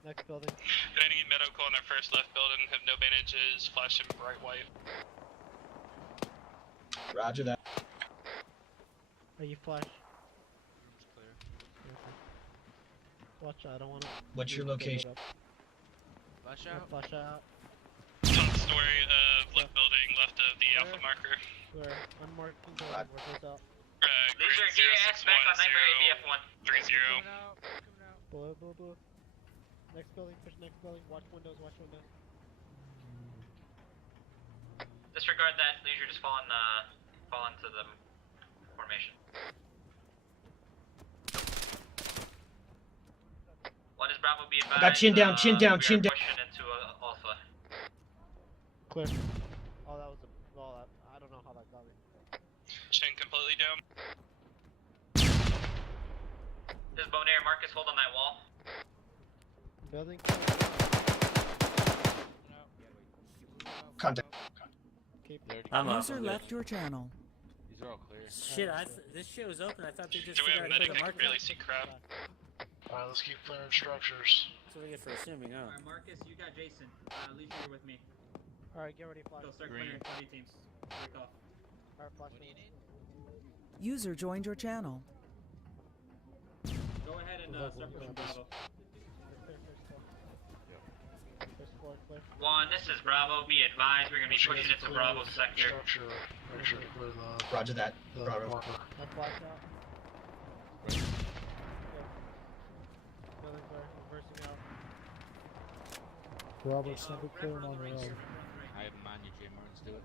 Next building. Enemy medical on their first left building, have no bandages, flashing bright white. Roger that. Are you flash? Room's clear. Watch out, I don't want to. What's your location? Flash out. Flash out. Top story of left building, left of the alpha marker. Where? Unmarked building, where's this out? Laser GAS back on Nightmare BF1. 30. Coming out. Coming out. Blue, blue, blue. Next building, push next building. Watch windows, watch windows. Disregard that. Leisure, just fall into the formation. One is Bravo, be advised. Got chin down, chin down, we chin are down. pushing into Alpha. Clear. Oh, that was a. Oh, I don't know how that got me. Chin completely down. This bone air, Marcus, hold on that wall. Building. Contact. Keep. User left your channel. These are all clear. Shit, this shit was open. I thought they just Do we figured have out medic? the I can marker. barely see crowd. Alright, let's keep clearing structures. That's what we get for assuming, huh? Alright, Marcus, you got Jason. Leisure, you're with me. Alright, get ready, flash. Go start clearing 20 teams. Break off. Alright, flash. User joined your channel. Go ahead and start pushing Bravo. One, this is Bravo. Be advised, we're gonna be pushing into Bravo sector. Structure. Make sure to clear the Roger that. Bravo. marker. I flash out. Building clear, reversing out. Robert's number clearing on your own. I have mine, you J Martins do it.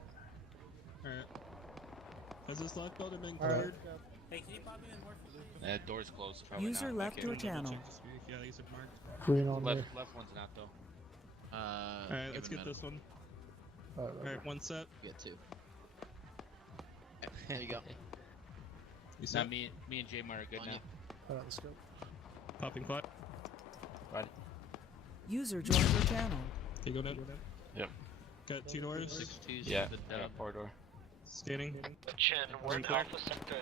Alright. Has this left building been Alright. cleared? Hey, can you pop me in more for Luke? That door's closed. Probably User not. left Okay. your channel. Check this week. Yeah, these are marked. Green on me. Left one's not though. Alright, let's get this one. Alright, one set. Get two. There you go. You Now set? me and J Mart are good now. Alright, let's go. Popping clock. Right. User joined your channel. Okay, go down. Yep. Got two doors. 6-2's Yeah. the Yeah. Four door. Scanning. Chin, we're in Alpha Sector,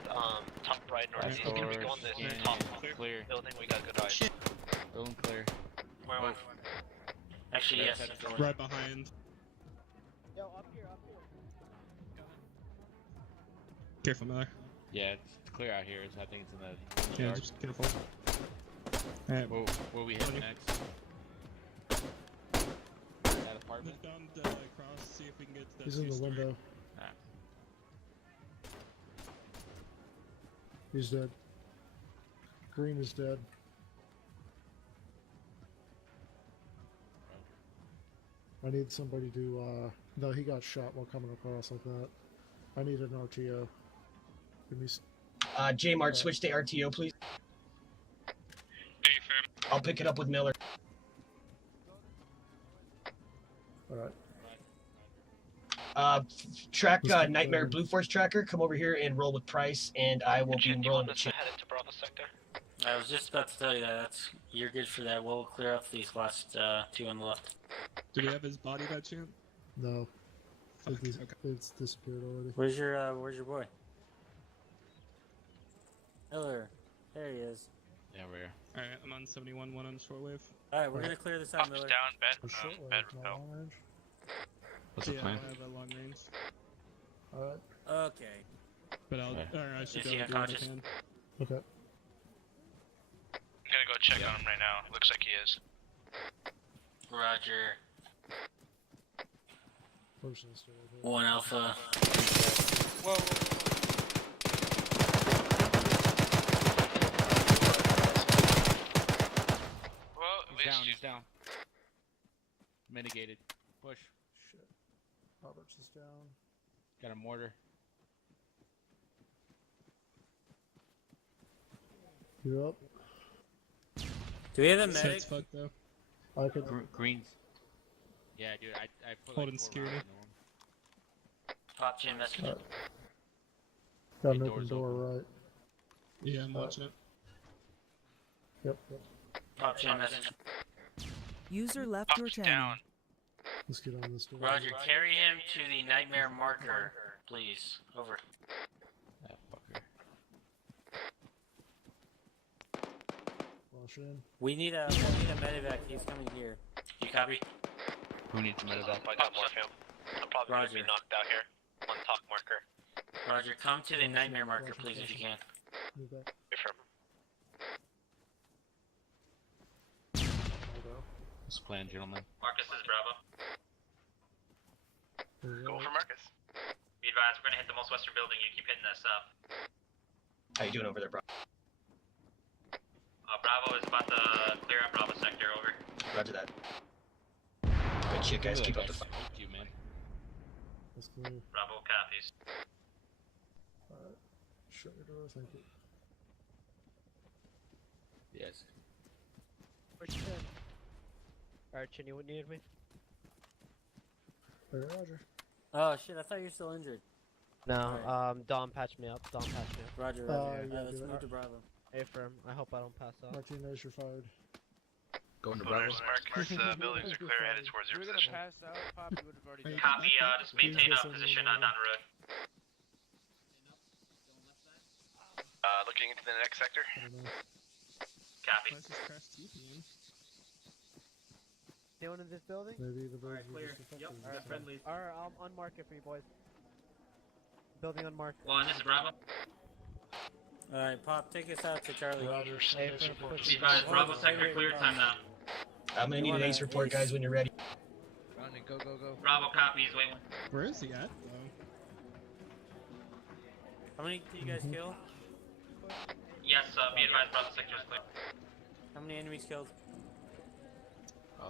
top right northeast. Right. Can we go on this Scanning. top Clear. building? We got good eyes. Building clear. Where? Actually, yes. Right behind. Yo, up here, up here. Careful, Miller. Yeah, it's clear out here. So I think it's in the Yeah, yard. just careful. Alright. Where we hit 20. next? That apartment. Look down the cross, see if we can get to that He's in the two-story. window. Alright. He's dead. Green is dead. I need somebody to, no, he got shot while coming across like that. I need an RTO. Give me J Mart, switch to RTO, please. Okay, firm. I'll pick it up with Miller. Alright. Track Nightmare Blue Force Tracker. Come over here and roll with Price, and I will be rolling with Chin. Head into Bravo sector. I was just about to tell you that. You're good for that. We'll clear up these last two on the left. Do we have his body by chance? No. It's disappeared already. Where's your boy? Miller. There he is. Yeah, we're here. Alright, I'm on 71, one on shortwave. Alright, we're gonna clear this out, Miller. Down, bed Long range. What's the plan? I have a long range. Alright. Okay. But I should go he do what I unconscious? can. Okay. I'm gonna go check on him right now. Looks like he is. Roger. Person is still right here. 1 Alpha. Whoa. Well, at least He's down. Mitigated. Push. Shit. Roberts is down. Got a mortar. You up? Do we have a Shit's medic? fucked though. I could. Greens. Yeah, dude, I put Holding like 4 security. rounds into him. Pop Jim message. Got an Hey, open door's door open. right. Yeah, I'm watching it. Yep. Pop Jim message. User left your channel. Down. Let's get on this door. Roger, carry him to the Nightmare marker, please. Over. That fucker. Rush in. We need a medevac. He's coming here. You copy? Who needs a medevac? I got morphine. I'm probably gonna be Roger. knocked out here. One talk marker. Roger, come to the Nightmare marker, please, if you can. Move back. Affirm. I'll go. What's the plan, gentlemen? Marcus is Bravo. Go for Marcus. Be advised, we're gonna hit the most western building. You keep hitting this up. How you doing over there, bro? Bravo is about to clear out Bravo sector. Over. Roger that. Good shit, guys. Keep up the fight. Thank you, man. That's clear. Bravo copies. Alright. Shut your door, thank you. Yes. Where's Chin? Alright, Chin, you needed me? Hey, Roger. Oh shit! I thought you were still injured. No, Alright. Dom patched me up. Roger. yeah, Let's do move it. to Bravo. Hey, firm. I hope I don't pass out. Martinez, you're fired. Going to Bravo. Marcus, buildings are clear, headed towards your position. pass out, Pop, you would have already done Copy. Just maintain position down the road. Looking into the next sector. I don't know. Copy. Let's just crash TP in. Anyone in this building? Maybe the Alright, birds were clear. just Yep, affected. got friendlies. Alright, I'm unmarked it for you boys. Building unmarked. 1, this is Bravo. Alright, Pop, take us out to Charlie. Roger. Hey, Send firm, us push Be me. advised, Bravo sector clear. Time now. I'm gonna need an ace report, guys, when you're ready. Running, go, go, go. Bravo copies. Wait. Where is he at? Though? How many did you guys kill? Yes. Be advised, Bravo sector is clear. How many enemies killed?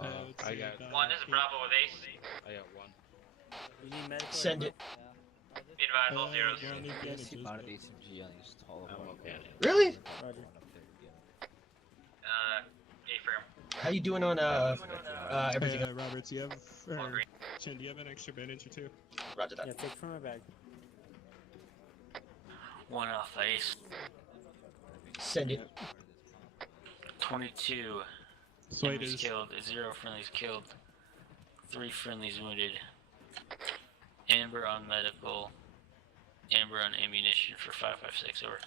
Let's I see, got 1 is Bravo with ace. I got one. You need medical. Send it. Be advised, all zeros. yeah, I need Yes, he bandages, mounted but- HMG on these tall of I'm okay. Really? Roger. A firm. How you doing on everything? Hey, Roberts, you have Agree. Chin, do you have an extra bandage or two? Roger that. Yeah, take from my bag. 1 Alpha ace. Send it. 22 Slate enemies is killed. 0 friendlies killed. 3 friendlies wounded. Amber on medical. Amber on ammunition for 556. Over.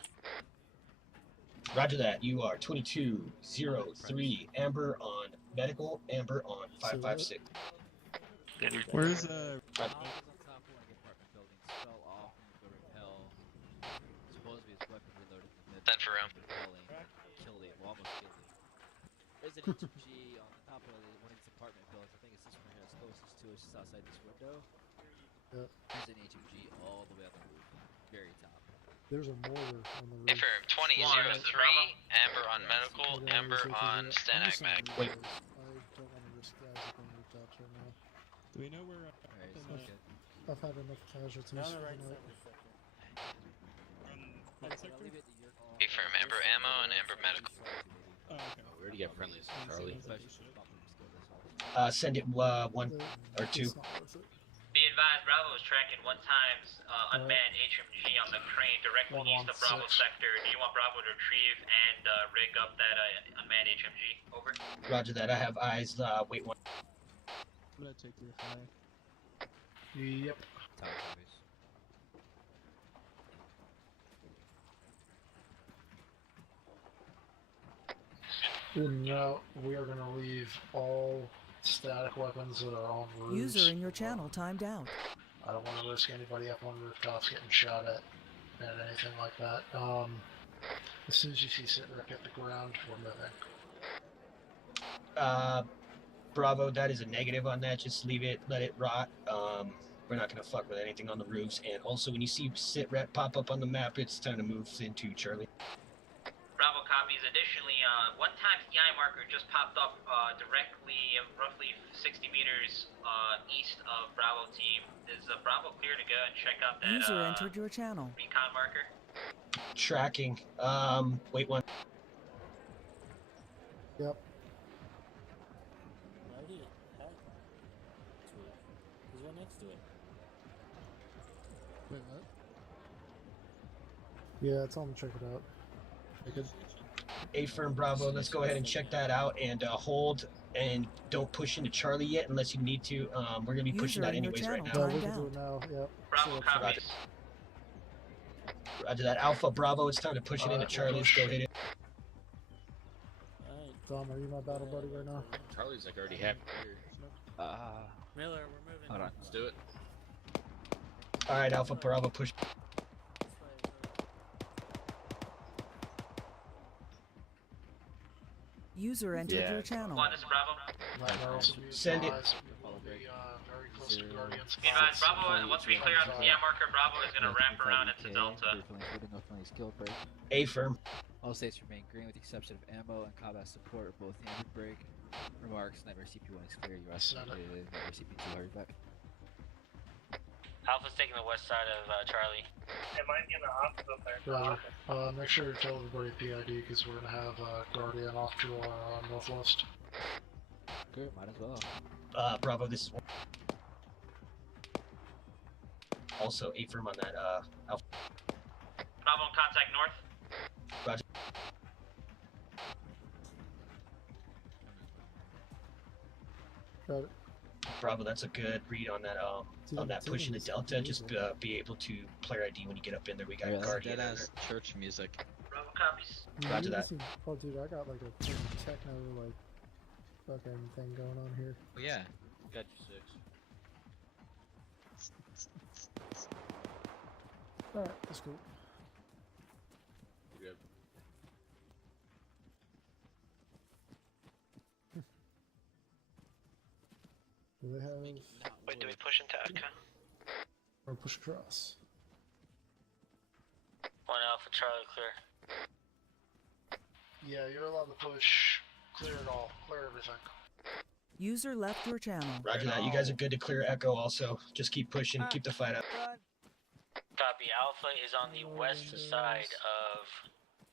Roger that. You are 2203. Amber on medical. Amber on 556. Where's on top of one of the apartment buildings, fell off and the rappel. Supposedly his weapon reloaded in the mid. Then for round. Killed it. Well, almost killed it. There's an HMG on top of one of these apartment buildings. I think it's this one here that's closest to us, just outside this window. Yep. There's an HMG all the way on the roof, very top. There's a mortar on the roof. Affirm. 2003. Amber on medical. Amber on Stanag mag. Wait. I don't want to risk guys up on rooftops right now. Do we know where? Alright, in so the- good. I've had enough casualties. Down the for right the side night. of the sector. What sector? Affirm. Amber ammo and Amber medical. Oh, okay. Where do you get friendlies, Charlie? Send it 1 or 2. Be advised, Bravo is tracking 1 times unmanned HMG on the crane directly east of Bravo sector. Do you want Bravo to retrieve and rig up that unmanned HMG? Over. Roger that. I have eyes. Wait 1. I'm gonna take your high. Yep. No, we are going to leave all static weapons that are on roofs. User in your channel timed out. I don't want to risk anybody up on rooftops getting shot at and anything like that. As soon as you see Sitrek at the ground, we're moving. Bravo, that is a negative on that. Just leave it, let it rot. We're not going to fuck with anything on the roofs. And also, when you see Sitrep pop up on the map, it's time to move into Charlie. Bravo copies. Additionally, 1 times EI marker just popped up directly, roughly 60 meters east of Bravo team. Is Bravo clear to go and check out that User entered your channel. recon marker? Tracking. Wait 1. Yep. Why did it hack to it? He's right next to it. Wait, what? Yeah, tell them to check it out. A-firm Bravo, let's go ahead and check that out and hold and don't push into Charlie yet unless you need to. We're going to be pushing that anyways right now. No, we can do it now, yep. Bravo copies. Roger that. Alpha Bravo, it's time to push it into Charlie. Let's go hit it. Dom, are you my battle buddy right now? Charlie's like already half here. Miller, we're moving. Hold on, let's do it. Alright, Alpha Bravo, push. User entered your channel. This is Bravo. Send it. Very close to Guardians. Be advised, Bravo, once we clear out the EI marker, Bravo is going to ramp around into Delta. A-firm. All states remain green with the exception of ammo and combat support, both handed break. Remarks, Nightmare CP1 is clear, US Nightmare CP2 hurry back. Alpha's taking the west side of Charlie. It might be in the hospital there. Roger. Make sure to tell everybody PID because we're going to have Guardian off to our northwest. Good, might as well. Bravo, this is also A-firm on that Alpha. Bravo in contact north. Roger. Got it. Bravo, that's a good read on that push into Delta. Just be able to player ID when you get up in there. We got Guardian. That has church music. Bravo copies. Roger that. Oh, dude, I got like a techno like fucking thing going on here. Oh, yeah. Got you 6. Alright, that's cool. Good. Do they have... Wait, do we push into Echo? Or push across? 1 Alpha Charlie clear. Yeah, you're allowed to push. Clear it all. Clear everything. User left your channel. Roger that. You guys are good to clear Echo also. Just keep pushing. Keep the fight up. Copy. Alpha is on the west side of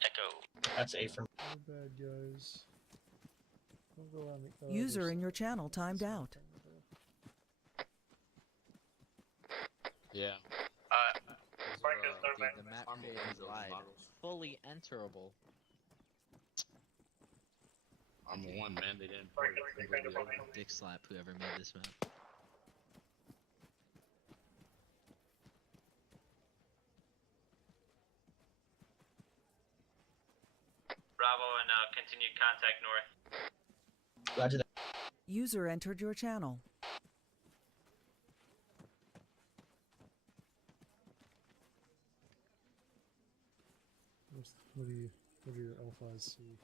Echo. That's A-firm. Not bad, guys. Don't go on the User in your channel timed out. Yeah. The map created is wide. Fully enterable. I'm 1, man. They didn't. Dick slap whoever made this map. Bravo and continued contact north. Roger that. User entered your channel. What do your L5s see?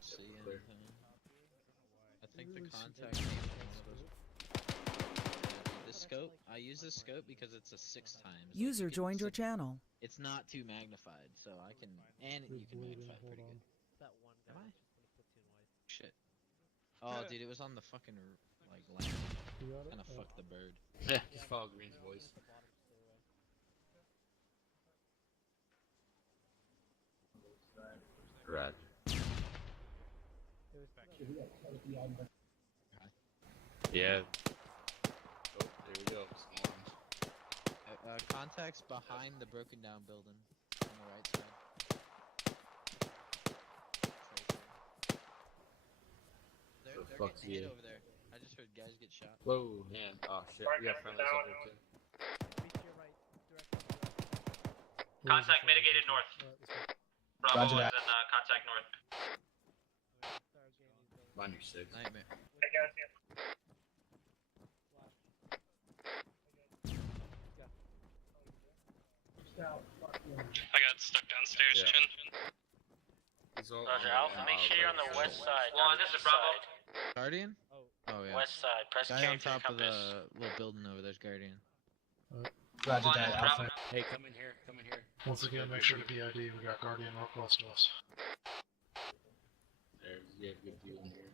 See anything? I think the contact came from one of those. The scope. I use the scope because it's a 6 times. User joined your channel. It's not too magnified, so I can you can magnify pretty good. That one guy. Am I? Shit. Oh, dude, it was on the fucking like line. Kind of fucked the bird. Yeah. Just follow Green's voice. Right. Yeah. Oh, there we go. Contacts behind the broken down building on the right side. They're Fuck getting hit yeah. over there. I just heard guys get shot. Whoa, man. Oh shit. We got friendlies up there too. Contact mitigated north. Bravo Roger is that. in contact north. Mine are 6. Nightmare. I got stuck downstairs, Yeah. Chin. Roger, Alpha, make sure you're on the west side. Well, this is Bravo. Guardian? Oh yeah. West side. Press Guy K on for your top of compass. the little building over there's Guardian. Roger that, Alpha. Hey, come in here. Come in here. Once again, make sure to be ID. We got Guardian real close to us. There's good view in here.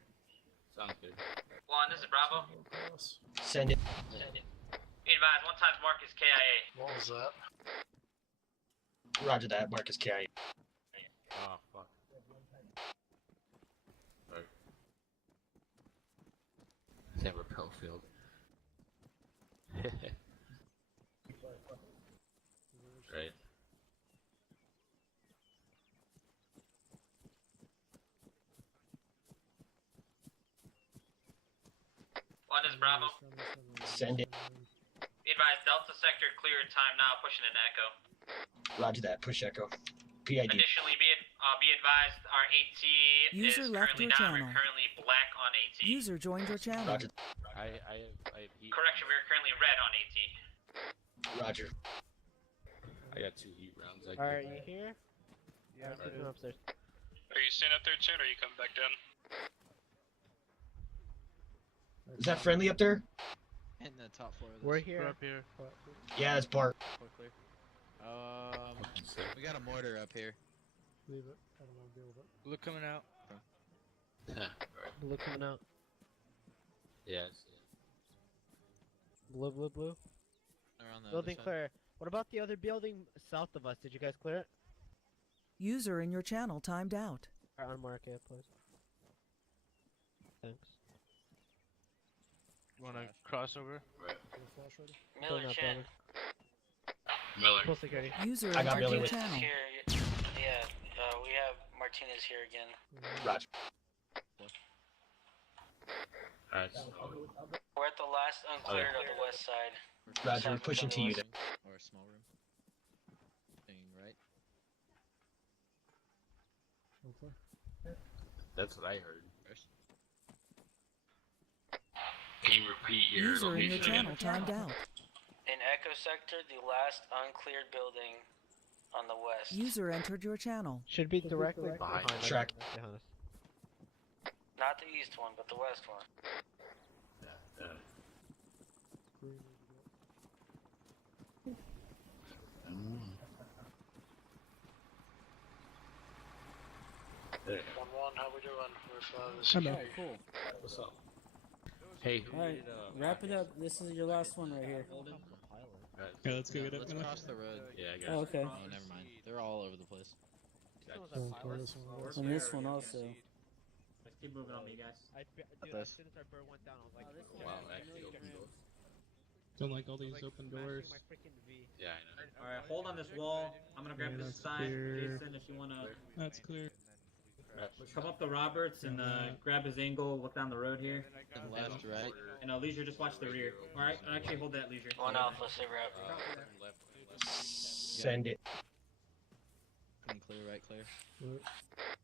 Sounds good. One, this is Bravo. Send it. Be advised, one times mark is KIA. What was that? Roger that, Marcus KIA. Oh, fuck. Sorry. That repel field. Right. One is Bravo. Send it. Be advised, Delta sector cleared. Time now. Pushing into Echo. Roger that, push Echo. PID. Additionally, be advised, our AT User is left currently your down. channel. We're currently black on AT. User joined your channel. Roger. I have heat. Correction, we're currently red on AT. Roger. I got 2 heat rounds. Alright, you here? Yeah, I'm Alright. keeping upstairs. Are you staying up there, Chin, or are you coming back down? Is that friendly up there? Hitting the top floor of this. We're here. We're up here. Yeah, it's Bart. We're clear. We got a mortar up here. Leave it. I don't want to deal with it. Blue coming out. Blue coming out. Yes. Blue, blue, blue. Around the Building other side. clear. What about the other building south of us? Did you guys clear it? User in your channel timed out. Alright, unmark it, please. Thanks. Wanna cross over? Miller Building up, Chin. building. Miller. Full security. User I got entered Billy your with- channel. Yeah, we have Martinez here again. Roger. Alright. We're at the last uncleared of the west side. Roger, we're pushing to you. Or a small room. Thing right. Okay. That's what I heard. First. Can you repeat your User in your location channel again? timed out. In Echo sector, the last uncleared building on the west. User entered your channel. Should be directly Behind behind us. track. Behind us. Not the east one, but the west one. There. 1-1, how we doing with this? Hello. Cool. What's up? Hey, who Alright, did, wrap it up. This is your last one right here. Yeah, let's go get it. Let's cross the road. Yeah, I got Oh, okay. Oh, never mind. They're all over the place. And this one also. Let's keep moving on, you guys. Dude, as soon as our bird went down, I was like, Wow, actually open door. Don't like all these open doors. my freaking V. Yeah, I know. Alright, hold on this wall. I'm gonna grab Yeah, this that's side. clear. Jason, if you wanna That's clear. come up to Roberts and grab his angle, look down the road here. And left, right. And Leisure, just watch the rear. Alright, actually hold that Leisure. One alpha, sit rep. Send it. Clean, clear, right, clear.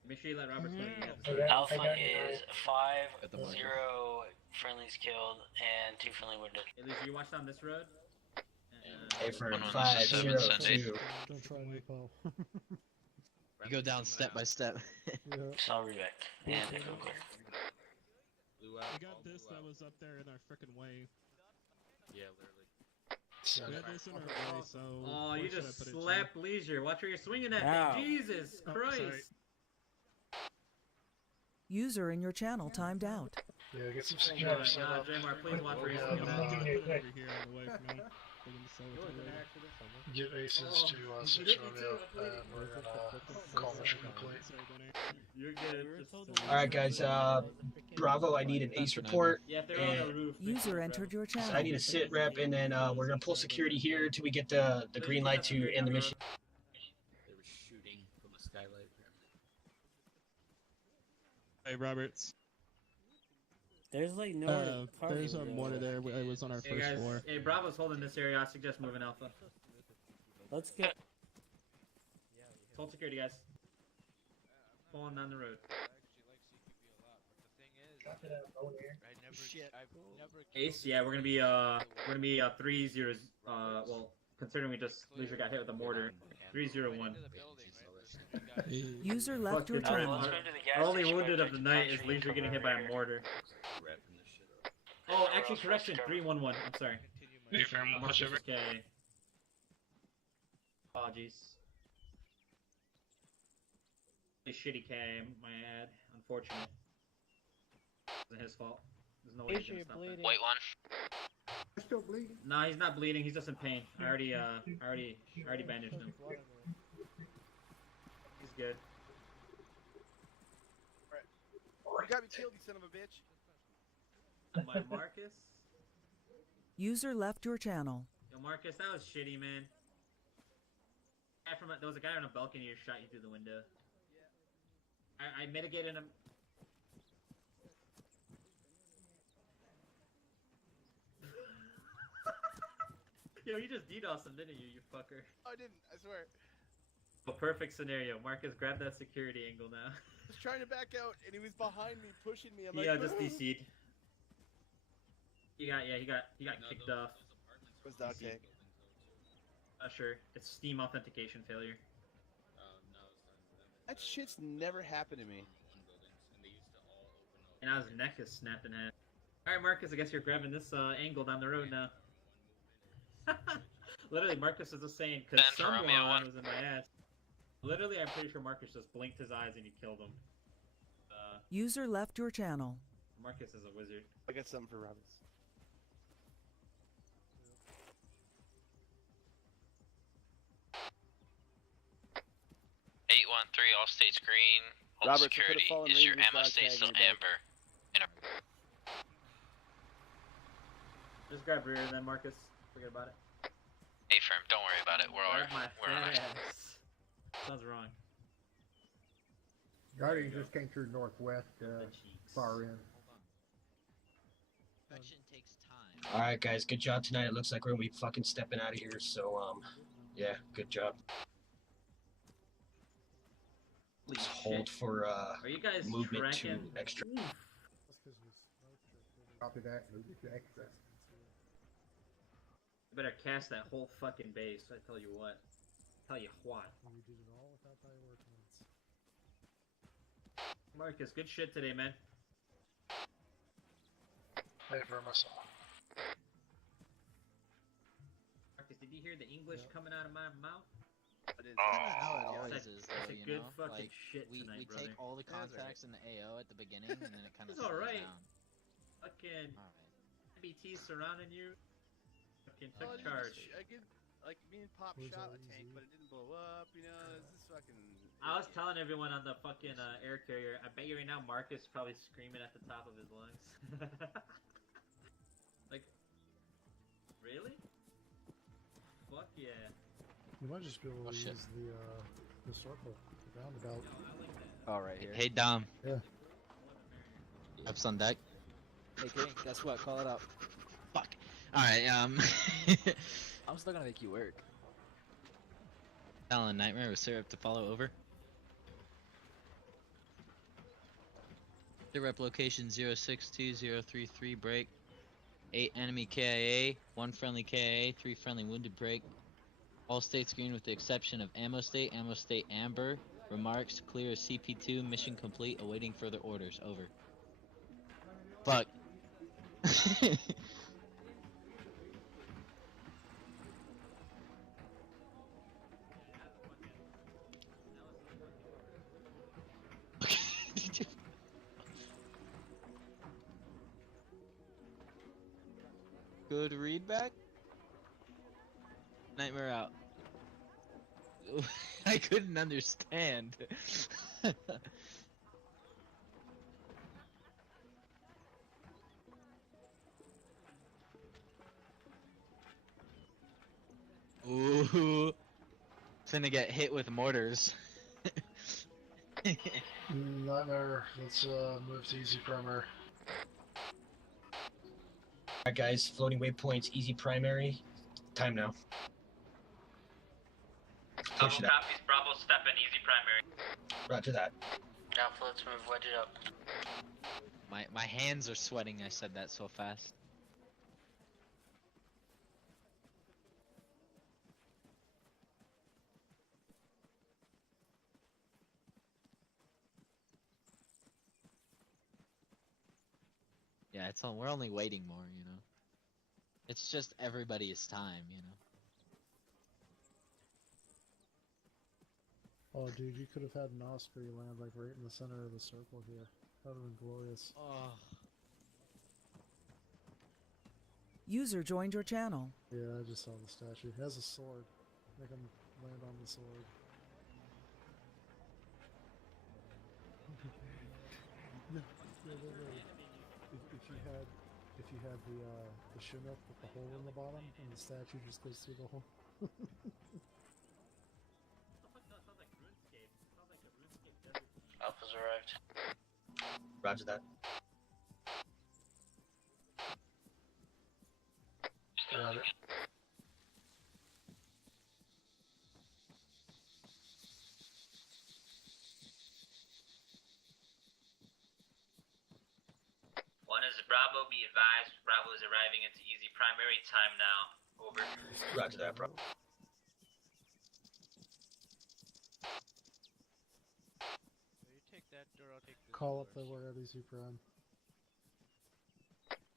Make sure you let Roberts know you have Mm-hmm. the Alpha is 5, At the marker. 0 friendlies killed, and 2 friendly wounded. Hey, Leisure, you watch down this road? A for One on 502. 7, Don't try me, pal. You go down step by step. Yeah. Saw Revec. And Echo clear. Blew out. We got this that was up there in our frickin' way. Yeah, literally. We had this in our way, so. Oh, where you should I just put it, slapped Leisure. Watch where you're swinging at. Ow. Jesus Oh, Christ. sorry. User in your channel timed out. Yeah, get some Oh my security set God, up. Jamar, please watch where you're Yeah, swinging I'm at. gonna put it over here on the way from me. For them to sell it to me later. Get aces to 6 Romeo, and we're gonna call mission complete. Sorry, Bunny. You're good. Alright, guys, Bravo, I need an ace report. Yeah, if they're on the roof. User entered your channel. So I need a sit rep, and then we're gonna pull security here till we get the green light to end the mission. They were shooting from a skylight. Hey, Roberts. There's like no. There's a mortar there. It was on our Hey first guys, floor. hey, Bravo's holding this area. I suggest moving Alpha. Let's get. Hold security, guys. Pulling down the road. Ace, yeah, we're gonna be 3-0. Well, considering we just Leisure got hit with a mortar, 3-0-1. User left your channel. Our only wounded of the night is Leisure getting hit by a mortar. Oh, actually, correction, 3-1-1. I'm sorry. Hey, firm, we'll push over. Okay. Apologies. Really shitty cam, my ad. Unfortunate. Wasn't his fault. There's no way he's gonna stop that. White one. You're still bleeding? Nah, he's not bleeding. He's just in pain. I already bandaged him. He's good. You got me killed, you son of a bitch. My Marcus? User left your channel. Yo, Marcus, that was shitty, man. There was a guy on a balcony who shot you through the window. I mitigated him. Yo, you just DDoSed him, didn't you, you fucker? Oh, I didn't, I swear. A perfect scenario. Marcus, grab that security angle now. I was trying to back out, and he was behind me, pushing me. I'm He like, just DC'd. He got kicked off. Was that okay? Not sure. It's Steam authentication failure. That shit's never happened to me. And now his neck is snapped in half. Alright, Marcus, I guess you're grabbing this angle down the road now. Literally, Marcus is just saying, because someone was in my ass. Literally, I'm pretty sure Marcus just blinked his eyes and you killed him. User left your channel. Marcus is a wizard. I got something for Roberts. All states green. Hold Roberts, security. Is your ammo state still amber? Just grab rear then, Marcus. Forget about it. Hey, firm, don't worry about it. We're Grab my we're fat alright. ass. Sounds wrong. Guardian just came through northwest, far in. Action takes time. Alright, guys, good job tonight. It looks like we're gonna be fucking stepping out of here, so, yeah, good job. Please hold for, Are you guys movement tracking? to extra. Copy that, move it to extra. You better cast that whole fucking base, I tell you what. Tell you what. We did it all without thy ordinance. Marcus, good shit today, man. Hey, for myself. Marcus, did you hear the English coming out of my mouth? How it always That's is, that's though, a you good know? fucking Like, shit we tonight, take brother. all the contacts in the AO at the beginning, and then it kind of It's alright. down. Fucking BT surrounding you. Fucking Oh, took charge. I could, like, me and Pop shot a tank, but it didn't blow up, you know, this is fucking... I was telling everyone on the fucking air carrier, I bet you right now Marcus is probably screaming at the top of his lungs. Like, really? Fuck yeah. You might just be able to shit. use the circle, the roundabout. Oh, right here. Hey, Dom. Yeah. Ups on deck. Hey, King, guess what? Call it up. Fuck. Alright, I'm still gonna make you work. Talon Nightmare with syrup to follow over. The rep location 062033 break. 8 enemy KIA, 1 friendly KIA, 3 friendly wounded break. All states green with the exception of ammo state amber. Remarks clear as CP2, mission complete, awaiting further orders. Over. Fuck. Good read back. Nightmare out. I couldn't understand. Ooh. It's gonna get hit with mortars. Nightmare. Let's move to easy primary. Alright guys, floating waypoints, easy primary. Time now. Double Push it out. copies, Bravo, step in, easy primary. Roger that. Alpha, let's move, wedge it up. My hands are sweating. I said that so fast. Yeah, it's all, we're only waiting more, you know. It's just everybody's time, you know. Oh, dude, you could have had an Osprey land like right in the center of the circle here. That would have been glorious. Oh. User joined your channel. Yeah, I just saw the statue. It has a sword. Make him land on the sword. No, literally. If you had the Chinook with the hole in the bottom, and the statue just goes through the hole. Alpha's arrived. Roger that. Got it. One is Bravo, be advised, Bravo is arriving into easy primary, time now. Over. Roger that, bro. You take that door, I'll take this. Call up that we're at easy prime.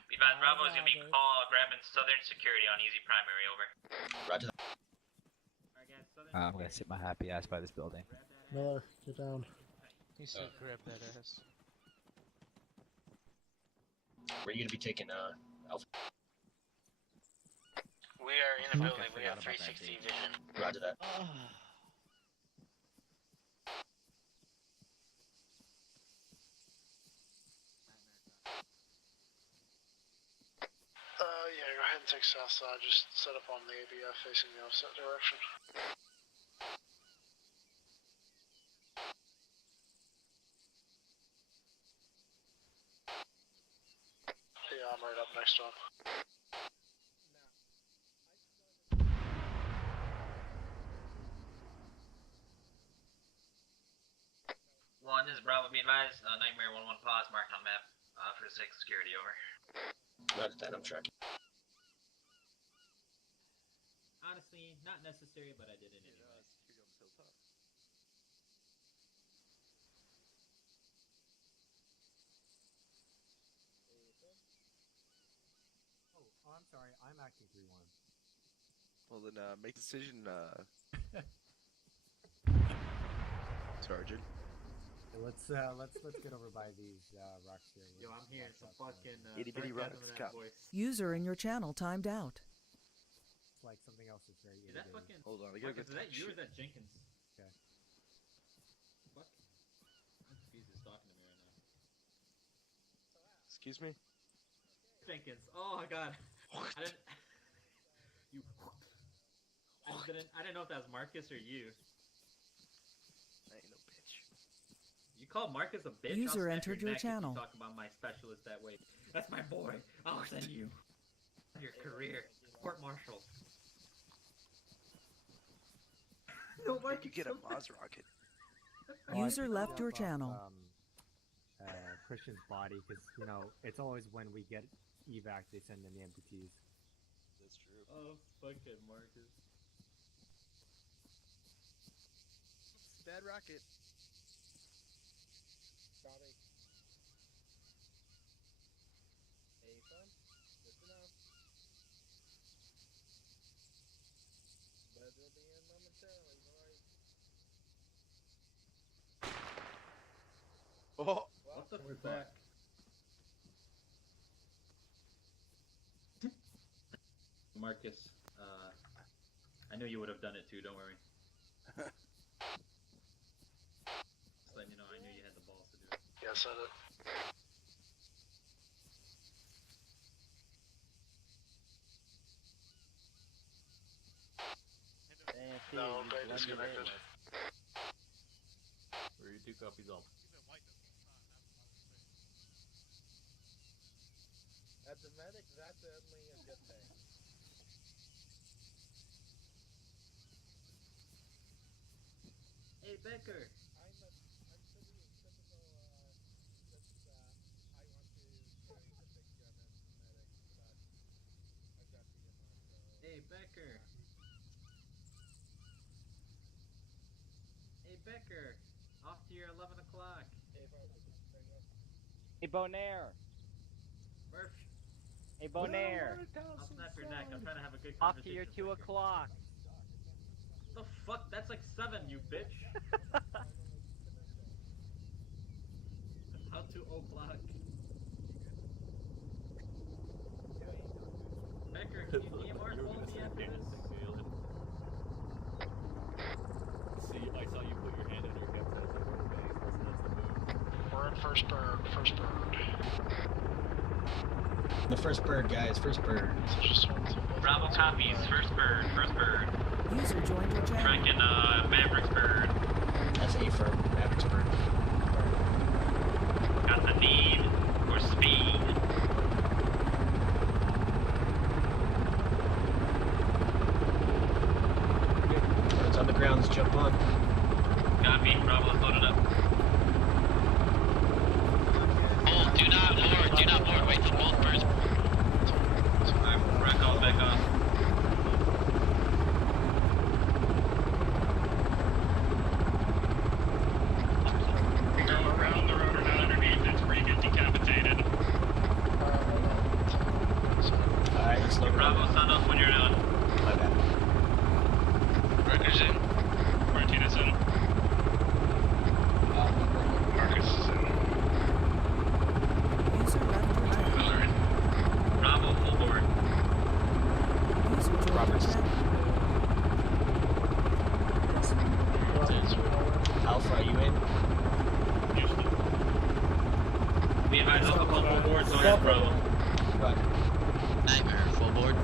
Be advised, Bravo is going to be grabbing Southern Security on easy primary, over. Roger that. I'm gonna sit my happy ass by this building. Miller, get down. He said grab that ass. Where are you gonna be taking Alpha? We are in a Okay, building, we got forgot about that 360 date. vision. Roger that. Yeah, go ahead and take south side. Just set up on the ABF facing the opposite direction. Yeah, I'm right up next to him. One is Bravo, be advised, Nightmare 1-1 pause marked on map for 6 security, over. Roger that, I'm tracking. Honestly, not necessary, but I did it anyways. Oh, I'm sorry. I'm acting 3-1. Well then, make the decision, Sergeant. Let's get over by these rocks here. Yo, I'm hearing some fucking Itty bitty sarcasm rocks, in cop. that voice. User in your channel timed out. It's like something else is very Is that irritating. fucking... Hold on, I gotta Marcus, get is that you or is that Jenkins? Okay. Fuck. I'm confused who's talking to me right now. Excuse me? Jenkins. Oh my god. I didn't... You... I didn't know if that was Marcus or you. I ain't no bitch. You call Marcus a bitch? User I'll snap entered your neck if channel. You talk about my specialist that way. That's my boy. I'll send you. Your career. Court martial. No, Where'd you get a Maz rocket? User left your channel. Christian's body, because you know it's always when we get evac they send in the amputees. That's true. Oh, fucking Marcus. Bad rocket. Sorry. Hey, son. Listen up. But we'll be in momentarily, boys. Oh! What the We're fuck? back. Marcus, I knew you would have done it too, don't worry. Just letting you know, I knew you had the balls to do it. Yeah, set it. disconnected. Where you 2 copies up. At the medic, that's only a good thing. Hey, Becker. I'm pretty typical, just, I want to carry the big gun as the medic, but I've got DMR, so... Hey, Becker. Hey, Becker. Off to your 11 o'clock. Hey, Bonaire. Murph. Hey, Bonaire. I'll snap your neck. I'm trying to have a good Off to conversation. your 2 o'clock. The fuck? That's like 7, you bitch. How to o'clock? Becker, can you DMR follow me after this? See, I saw you put your hand on your hips. I was like, okay, that's the move. We're in first bird, first bird. The first bird, guys, first bird. Bravo copies, first bird, first bird. User joined your channel. Tracking Maverick's bird. That's A for Maverick's bird. Got the need for speed. Birds on the ground, let's jump on. Copy, Bravo's loaded up. Hold, do not board, wait till both birds. Alright, back off, back off. Go around the rotor, not underneath it, where you get decapitated. Alright, let's load Bravo, sound off when you're done. My bad. Wrecker's in. Martinez in. Marcus is in. User left your channel. Miller in. Bravo, full board. User joined Roberts. your channel. Alpha, are you in? We advise Alpha full board, so that's Bravo. Roger. Nightmare, full board.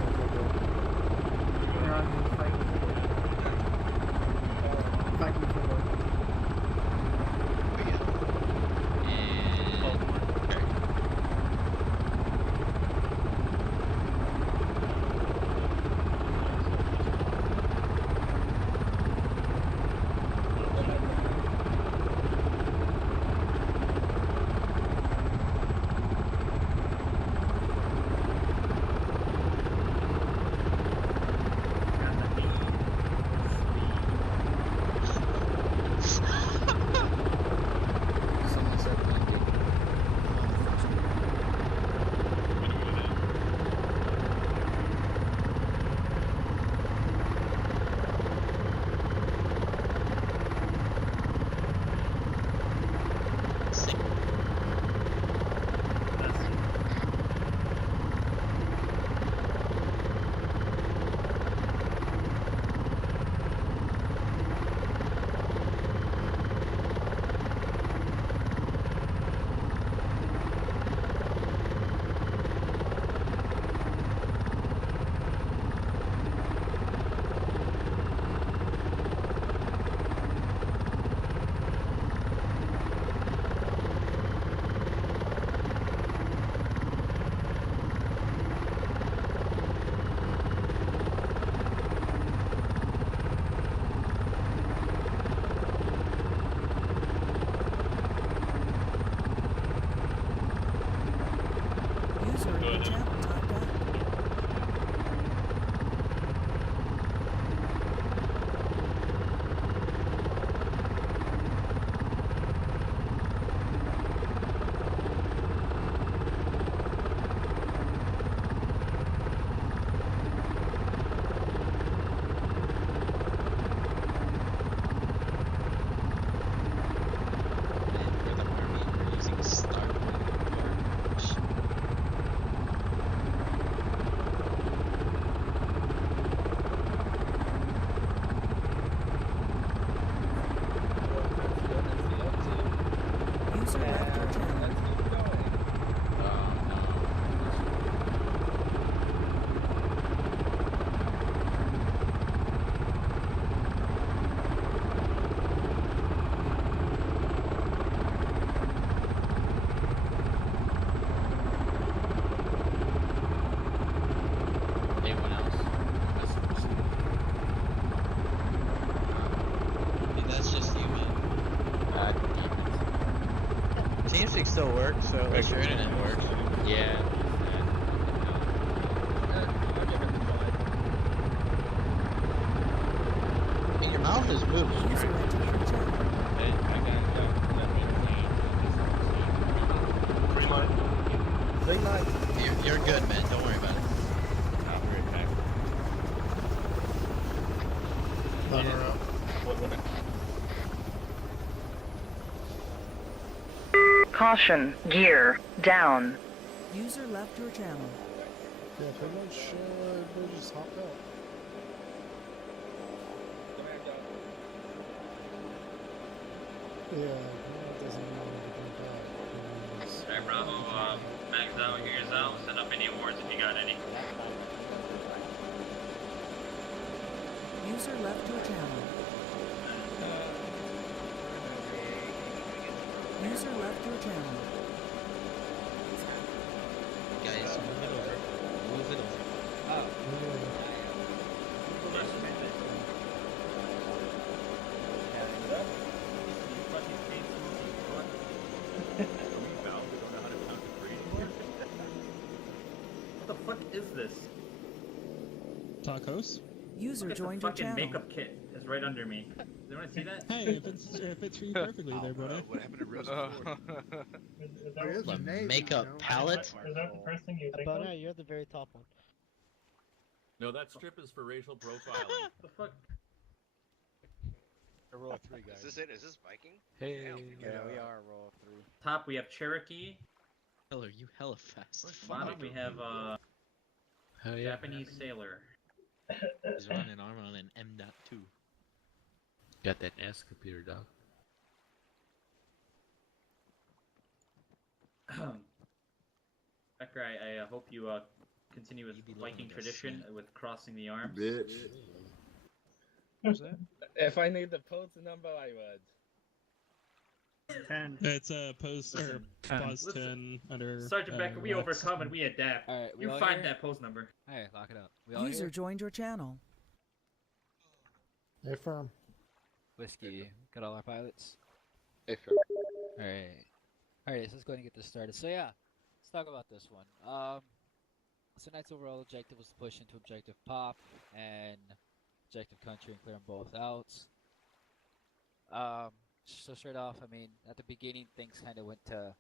User in your channel timed out. We're the army, we're using Starboard. User left your channel. TeamSpeak still works, so at least your internet works. Yeah. Hey, your mouth is moving. User entered your channel. Green light. Green light. You're good, man. Don't worry about it. I'll be right back. Runner out. Caution, gear down. User left your channel. Yeah, pretty much, everybody just hopped out. Yeah, it doesn't matter if you come back. Alright, Bravo, Max out, here's out. Send up any awards if you got any. User left your channel. User left your channel. Guys, move it over. Move it over. Move it over. What the fuck is this? Tacos? User Look at joined the your fucking channel. makeup kit is right under me. Does anyone see that? Hey, if it's for you perfectly there, brother. What happened to Rose? A makeup palette? Is that the first thing you think But of? you're the very top one. No, that strip is for racial profiling. What the fuck? A roll of 3, guys. Is this it? Is this Viking? Hey. Yeah, we are a roll of 3. Top we have Cherokee. Hell, are you hella fast? Bottom we have Hell yeah. Japanese sailor. He's running arm on an M.2. Got that ass computer, dog. Becker, I hope you continue with Viking tradition with crossing the arms. Bitch. What's that? If I need the post number, I would. 10. It's post or pause 10 under. Sergeant Becker, we Lex. overcome and we adapt. Alright, we you all find here? that post number. Hey, lock it up. We all User here? joined your channel. Affirm. Whiskey. Got all our pilots? Hey, sure. Alright. Alright, so let's go ahead and get this started. So yeah, let's talk about this one. So tonight's overall objective was to push into objective pop and objective country and clear them both outs. So straight off, I mean, at the beginning, things kind of went to,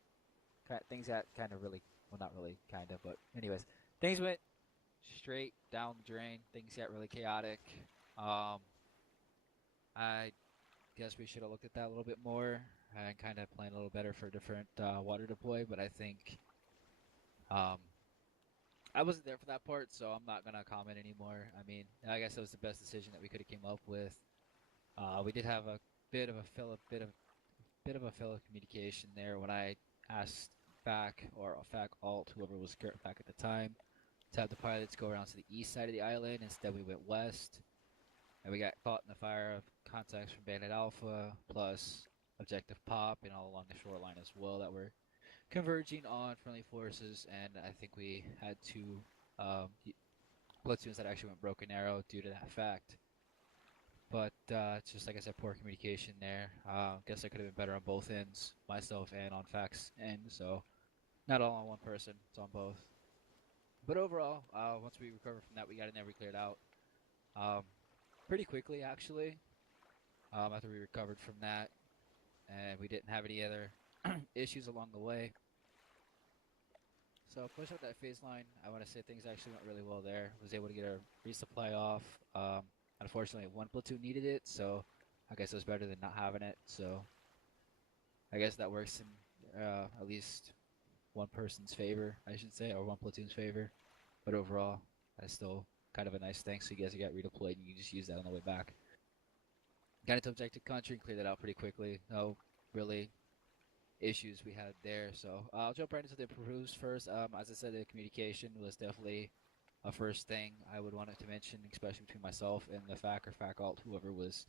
things got kind of really, well, not really, kind of, but anyways, things went straight down the drain. Things got really chaotic. I guess we should have looked at that a little bit more and kind of planned a little better for different water deploy, but I think I wasn't there for that part, so I'm not gonna comment anymore. I mean, I guess it was the best decision that we could have came up with. We did have a bit of a fill of communication there when I asked FAC or FAC Alt, whoever was FAC at the time, to have the pilots go around to the east side of the island. Instead, we went west, and we got caught in the fire of contacts from Bandit Alpha plus Objective Pop and all along the shoreline as well that were converging on friendly forces. And I think we had two platoons that actually went broken arrow due to that fact. But it's just like I said, poor communication there. Guess I could have been better on both ends, myself and on FAC's end. So not all on one person, it's on both. But overall, once we recovered from that, we got in there, we cleared out pretty quickly actually. After we recovered from that, and we didn't have any other issues along the way. So push up that phase line. I want to say things actually went really well there. Was able to get our resupply off. Unfortunately, one platoon needed it, so I guess it was better than not having it. So I guess that works in at least one person's favor, I should say, or one platoon's favor. But overall, that's still kind of a nice thing. So you guys got redeployed, and you just use that on the way back. Got into objective country and cleared that out pretty quickly. No really issues we had there. So I'll jump right into the improves first. As I said, the communication was definitely a first thing I would want to mention, especially between myself and the FAC or FAC Alt, whoever was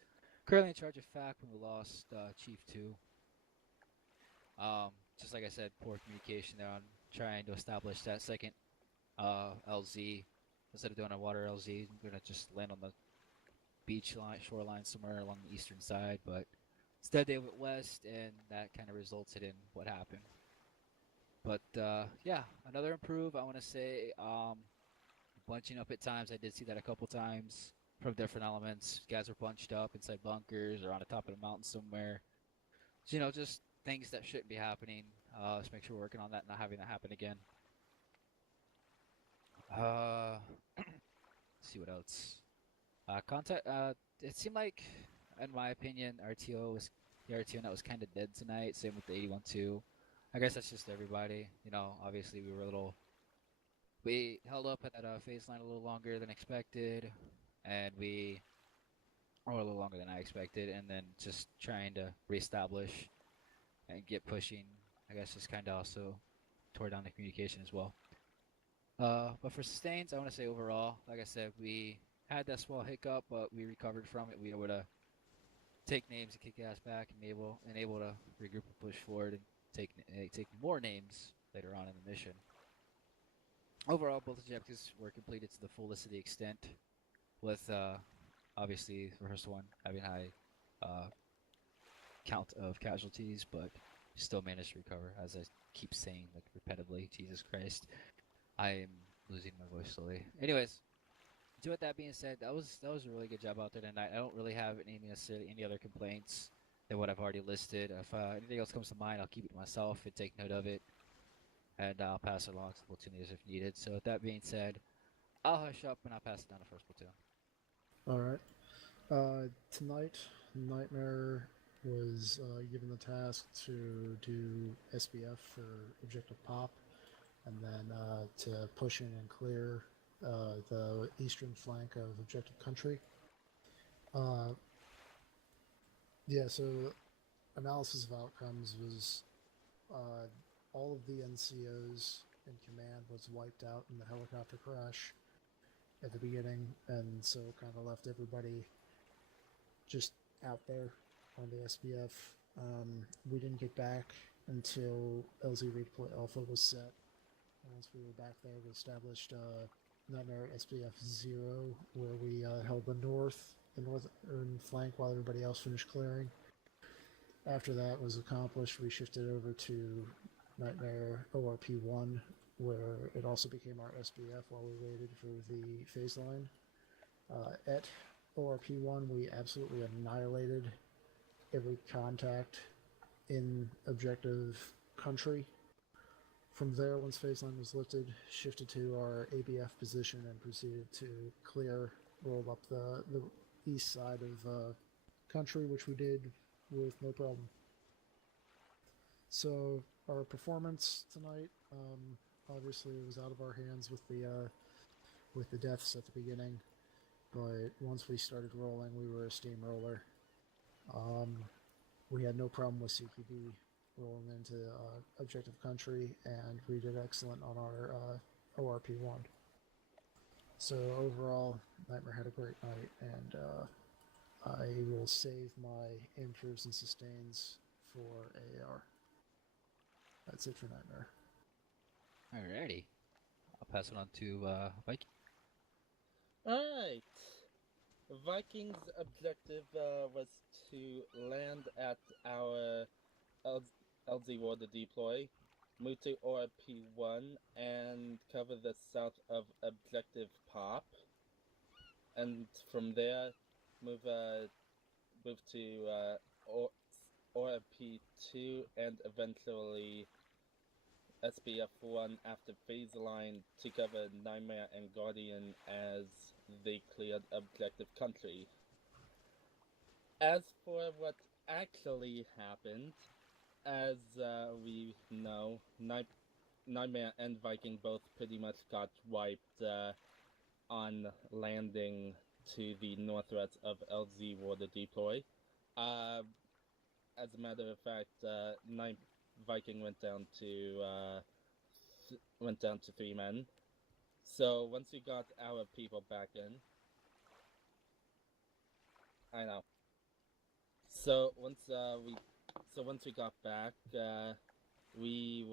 currently in charge of FAC when we lost Chief 2. Just like I said, poor communication there on trying to establish that second LZ. Instead of doing a water LZ, I'm going to just land on the beach line, shoreline somewhere along the eastern side, but instead they went west, and that kind of resulted in what happened. But yeah, another improve. I want to say bunching up at times. I did see that a couple times from different elements. Guys are bunched up inside bunkers or on the top of the mountain somewhere. So, just things that shouldn't be happening. Let's make sure we're working on that, not having that happen again. Let's see what else. Contact. It seemed like, in my opinion, the RTO net was kind of dead tonight. Same with the 81-2. I guess that's just everybody. Obviously we held up at that phase line a little longer than expected, or a little longer than I expected, and then just trying to reestablish and get pushing. I guess just kind of also tore down the communication as well. But for sustains, I want to say overall, like I said, we had that small hiccup, but we recovered from it. We were able to take names and kick ass back, and able to regroup and push forward and take more names later on in the mission. Overall, both objectives were completed to the fullest of the extent, with obviously the first one having high count of casualties, but still managed to recover. As I keep saying, like repetitively, Jesus Christ, I am losing my voice slowly. Anyways, with that being said, that was a really good job out there tonight. I don't really have any other complaints than what I've already listed. If anything else comes to mind, I'll keep it to myself and take note of it, and I'll pass it along to the platoon leaders if needed. So with that being said, I'll hush up and I'll pass it down to first platoon. Alright. Tonight, Nightmare was given the task to do SBF for Objective Pop, and then to push in and clear the eastern flank of Objective Country. Yeah, so analysis of outcomes was all of the NCOs in command was wiped out in the helicopter crash at the beginning, and so it kind of left everybody just out there on the SBF. We didn't get back until LZ redeploy Alpha was set. Once we were back there, we established Nightmare SBF 0, where we held the northern flank while everybody else finished clearing. After that was accomplished, we shifted over to Nightmare ORP 1, where it also became our SBF while we waited for the phase line. At ORP 1, we absolutely annihilated every contact in Objective Country. From there, once phase line was lifted, shifted to our ABF position and proceeded to roll up the east side of country, which we did with no problem. So our performance tonight, obviously it was out of our hands with the deaths at the beginning, but once we started rolling, we were a steamroller. We had no problem with CQB rolling into Objective Country, and we did excellent on our ORP-1. So overall, Nightmare had a great night, and I will save my improves and sustains for AAR. That's it for Nightmare. Alrighty. I'll pass it on to Viking. Alright. Viking's objective was to land at our LZ Water deploy, move to ORP-1, and cover the south of Objective Pop. And from there, move to ORP-2 and eventually SBF-1 after phase line to cover Nightmare and Guardian as they cleared Objective Country. As for what actually happened, as we know, Nightmare and Viking both pretty much got wiped on landing to the northwest of LZ Water deploy. As a matter of fact, Viking went down to 3 men. So once we got our people back in, I know. So once we got back, we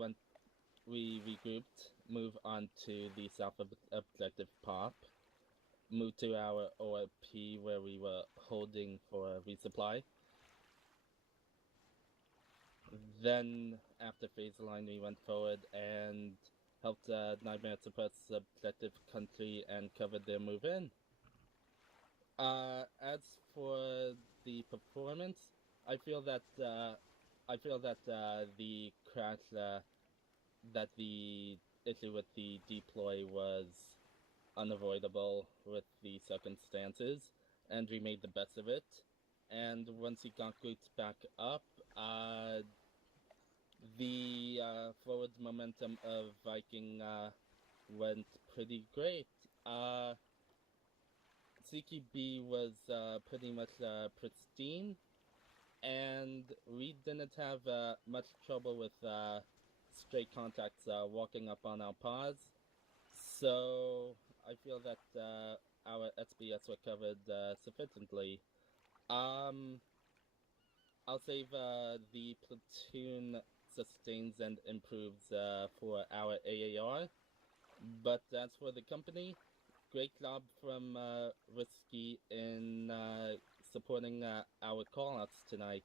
regrouped, moved on to the south of Objective Pop, moved to our ORP where we were holding for resupply. Then, after phase line, we went forward and helped Nightmare suppress Objective Country and covered their move in. As for the performance, I feel that the crash, that the issue with the deploy was unavoidable with the circumstances, and we made the best of it. And once he got grouped back up, the forward momentum of Viking went pretty great. CQB was pretty much pristine, and we didn't have much trouble with stray contacts walking up on our paws. So I feel that our SBS were covered sufficiently. I'll save the platoon sustains and improves for our AAR. But as for the company, great job from Risky in supporting our callouts tonight.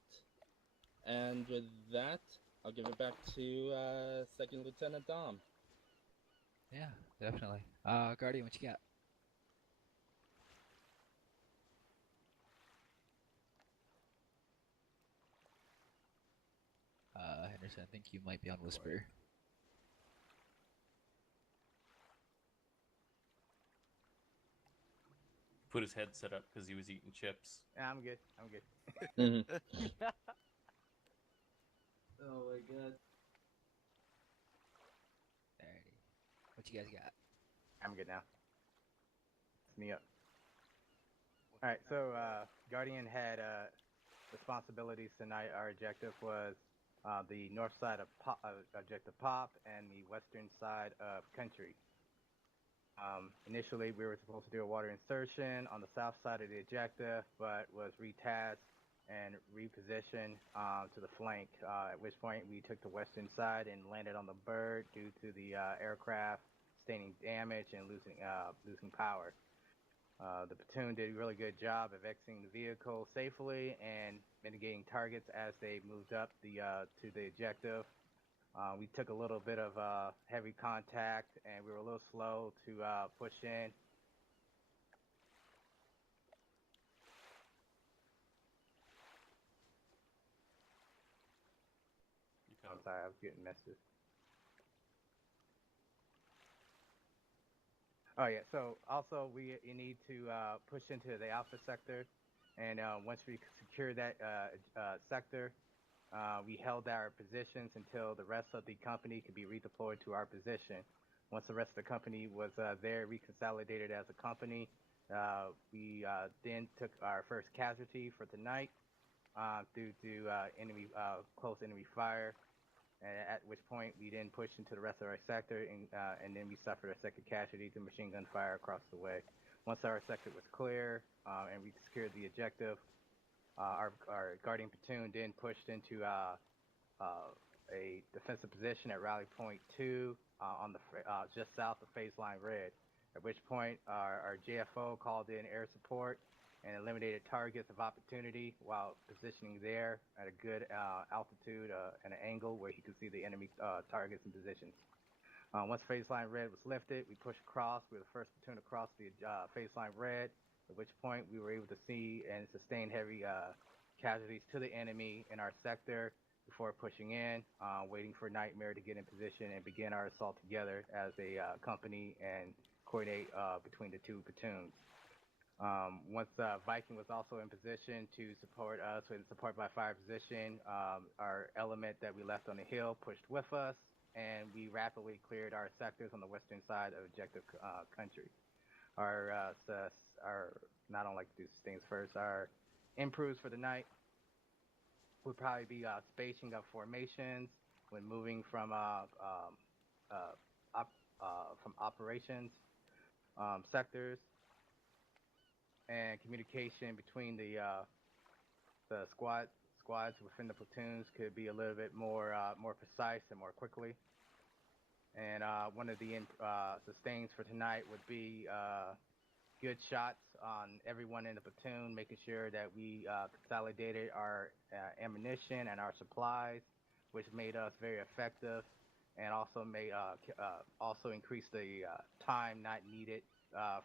And with that, I'll give it back to Second Lieutenant Dom. Yeah, definitely. Guardian, what you got? Henderson, I think you might be on Whisper. Put his headset up because he was eating chips. Yeah, I'm good. I'm good. Oh my god. Alrighty. What you guys got? I'm good now. It's me up. Alright, so Guardian had responsibilities tonight. Our objective was the north side of Objective Pop and the western side of Country. Initially, we were supposed to do a water insertion on the south side of the objective, but was retasked and repositioned to the flank, at which point we took the western side and landed on the bird due to the aircraft sustaining damage and losing power. The platoon did a really good job of exiting the vehicle safely and mitigating targets as they moved up to the objective. We took a little bit of heavy contact, and we were a little slow to push in. I'm sorry, I was getting messages. Oh yeah, so also you need to push into the Alpha sector, and once we secure that sector, we held our positions until the rest of the company could be redeployed to our position. Once the rest of the company was there, reconsolidated as a company, we then took our first casualty for tonight due to close enemy fire. At which point we then pushed into the rest of our sector, and then we suffered our second casualty through machine gun fire across the way. Once our sector was clear and we secured the objective, our Guardian platoon then pushed into a defensive position at Rally Point 2 on the just south of Phase Line Red. At which point our JFO called in air support and eliminated targets of opportunity while positioning there at a good altitude and an angle where he could see the enemy targets and positions. Once Phase Line Red was lifted, we pushed across. We were the first platoon across the Phase Line Red, at which point we were able to see and sustain heavy casualties to the enemy in our sector before pushing in, waiting for Nightmare to get in position and begin our assault together as a company and coordinate between the two platoons. Once Viking was also in position to support us with support by fire position, our element that we left on the hill pushed with us, and we rapidly cleared our sectors on the western side of Objective Country. Our I don't like to do things first. Our improves for the night would probably be spacing of formations when moving from operations sectors, and communication between the squads within the platoons could be a little bit more precise and more quickly. And one of the sustains for tonight would be good shots on everyone in the platoon, making sure that we consolidated our ammunition and our supplies which made us very effective, and also made also increased the time not needed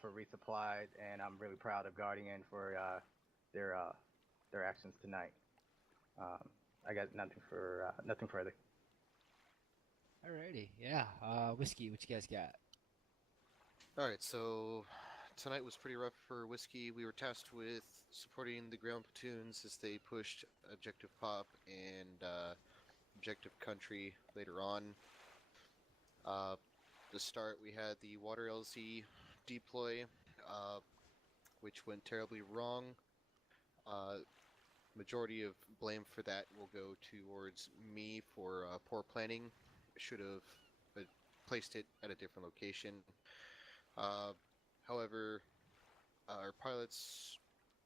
for resupplies. And I'm really proud of Guardian for their actions tonight. I got nothing further. Alrighty, yeah. Whiskey, what you guys got? Alright, so tonight was pretty rough for Whiskey. We were tasked with supporting the ground platoons as they pushed Objective Pop and Objective Country later on. To start, we had the Water LZ deploy, which went terribly wrong. Majority of blame for that will go towards me for poor planning. Should have placed it at a different location. However, our pilots,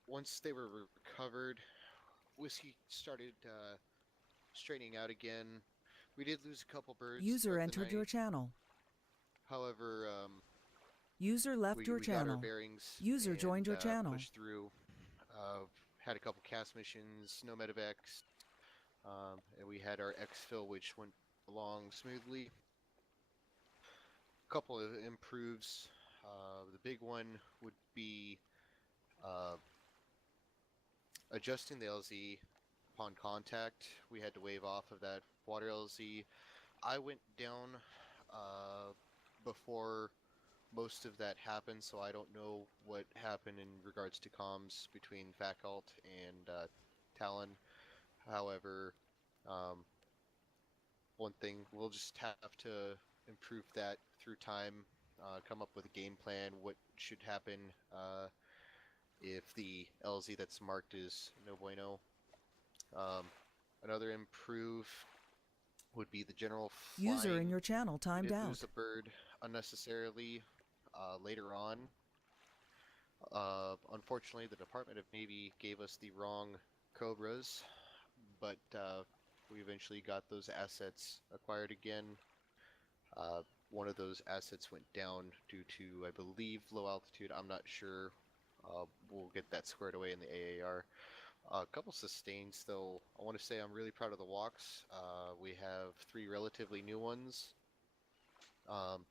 once they were recovered, Whiskey started straightening out again. We did lose a couple birds. User entered your channel. However, User left your we channel. got our bearings. User joined your channel. Pushed through. Had a couple cast missions, no medevacs, and we had our exfil, which went along smoothly. A couple of improves. The big one would be adjusting the LZ upon contact. We had to wave off of that water LZ. I went down before most of that happened, so I don't know what happened in regards to comms between Facult and Talon. However, one thing, we'll just have to improve that through time, come up with a game plan, what should happen if the LZ that's marked is no bueno. Another improve would be the general flying. User in your channel timed out. Lose a bird unnecessarily later on. Unfortunately, the Department of Navy gave us the wrong Cobras, but we eventually got those assets acquired again. One of those assets went down due to, I believe, low altitude. I'm not sure. We'll get that squared away in the AAR. A couple sustains, though. I want to say I'm really proud of the walks. We have 3 relatively new ones,